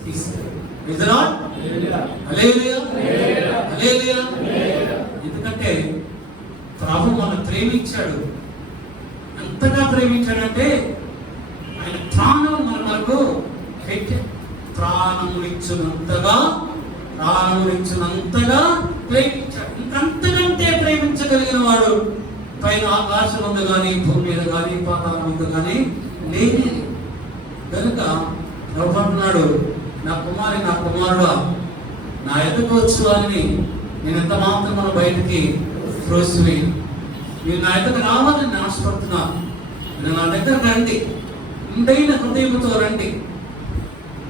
తీసుకోవాలి. ఎందుకంటే ప్రభు మనం ప్రేమించాడు. ఎంతగా ప్రేమించాడంటే ఆయన ప్రాణం మన వరకు పెట్టాడు. ప్రాణములిచ్చినంతగా ప్రేమించాడు. ఇంకంతకంటే ప్రేమించగలిగిన వాడు పైన ఆకాశం ఉంది కానీ, భూమి మీద కానీ, పాతాళం ఉంది కానీ లేని. కనుక ప్రభు అంటున్నాడు, నా కుమారుడా నా ఎదుకు వచ్చు అని నేను ఎంత మాత్రం మన బయటికి త్రోసివేయి. మీరు నా ఎదుకు రావాలని నేను ఆశపడుతున్నా. మీరు నా దగ్గర రండి, నిండైన హృదయంతో రండి,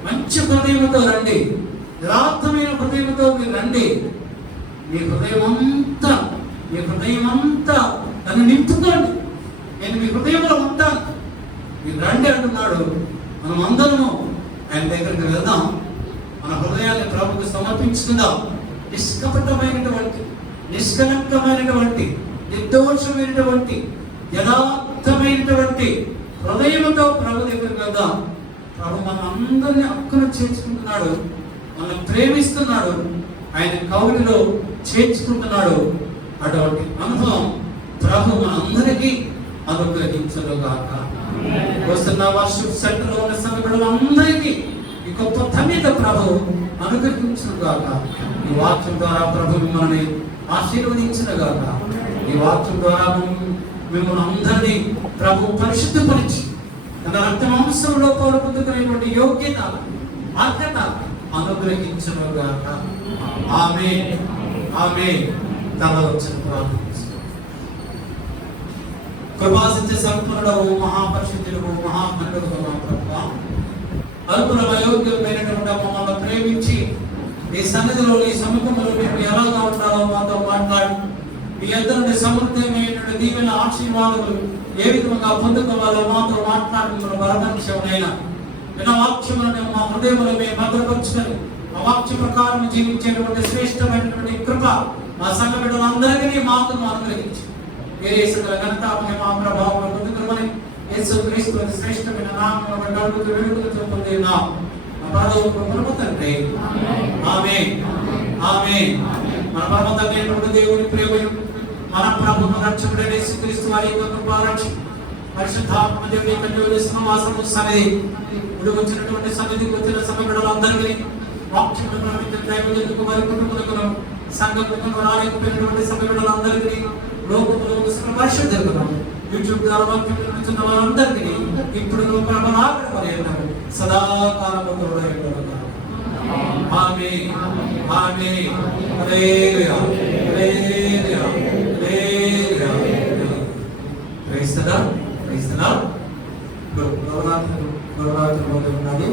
మంచి హృదయంతో రండి, యథార్థమైన హృదయంతో మీరు రండి. మీ హృదయం అంతా నన్ను నింపుకోండి, నేను మీ హృదయంలో ఉంటాను, మీరు రండి అంటున్నాడు. మనం అందరము ఆయన దగ్గరికి వెళ్దాం, మన హృదయాన్ని ప్రభుకు సమర్పించుకుందాం. నిష్కపటమైనటువంటి, నిష్కలంకమైనటువంటి, నిర్దోషమైనటువంటి, యథార్థమైనటువంటి హృదయంతో ప్రభు దగ్గరికి వెళ్దాం. ప్రభు మన అందరినీ హక్కును చేర్చుకుంటున్నాడు, మనం ప్రేమిస్తున్నాడు, ఆయన కౌలులో చేర్చుకుంటున్నాడు. అటువంటి అనుభవం ప్రభు మనందరికీ అనుగ్రహించుగాక. వస్తున్న వర్షిప్ సెంటర్లో ఉన్న సంఘటనలందరికీ ఈ గొప్ప ధన్యత ప్రభు అనుగ్రహించుగాక. ఈ వాక్యం ద్వారా ప్రభు మిమ్మల్ని ఆశీర్వదించుగాక. ఈ వాక్యం ద్వారా మిమ్మల్ని అందరినీ ప్రభు పరిశుద్ధపరిచి తన రక్త మాంసంలో పొందుకునేటువంటి యోగ్యత, అర్హత అనుగ్రహించుగాక. ఆమేన్. తల వచ్చిన ప్రార్థిస్తున్నాం. కృపాసించే సంపన్నుడవు, మహాపరిశుద్ధుడవు, మహాఖండుడవు మా ప్రభువా, అల్పుల అయోగ్యులమైనటువంటి మమ్మల్ని ప్రేమించి నీ సన్నిధిలో, నీ సముఖంలో మేము ఎలాగా ఉండాలో మాతో మాట్లాడి, మీ ఇద్దరిని సమృద్ధమైనటువంటి దీవెన ఆశీర్వాదములు ఏ విధంగా పొందుకోవాలో మాతో మాట్లాడి మన బలపక్షమైనా విన్న వాక్యములను మా హృదయంలో మేము భద్రపరుచుకొని ఆ వాక్య ప్రకారం జీవించేటువంటి శ్రేష్టమైనటువంటి కృప మా సంఘ బిడ్డలందరికీ మాకు అనుగ్రహించి వేరే సకల ఘనత మహిమ ప్రభావం పొందుకోమని యేసుక్రీస్తు శ్రేష్టమైన నామములో వేడుకలు పొందినాం. పరమ తండ్రి. ఆమేన్. మన పరమ తండ్రి దేవుని ప్రేమ, మన ప్రభువు రక్షకుడైన యేసుక్రీస్తు వారి యొక్క కృపా రక్షణ, పరిశుద్ధాత్మ దేవుని యొక్క సమాసము సన్నిధి ఉడికొచ్చినటువంటి సన్నిధికి వచ్చిన సంఘ బిడ్డలందరికీ వాక్యమును ప్రకటించడానికి వారి కుటుంబములకు సంఘ కుటుంబం రాలేకపోయినటువంటి సంఘ బిడ్డలందరికీ లోకంలో పరిశుద్ధులను యూట్యూబ్ ద్వారా వాక్యం వినిపించిన వారందరికీ ఇప్పుడు నువ్వు ప్రభావం సదాకాలము తోడైండుగాక. Amen. Hallelujah. Praise the lord. నవరాత్రులు ఉన్నది.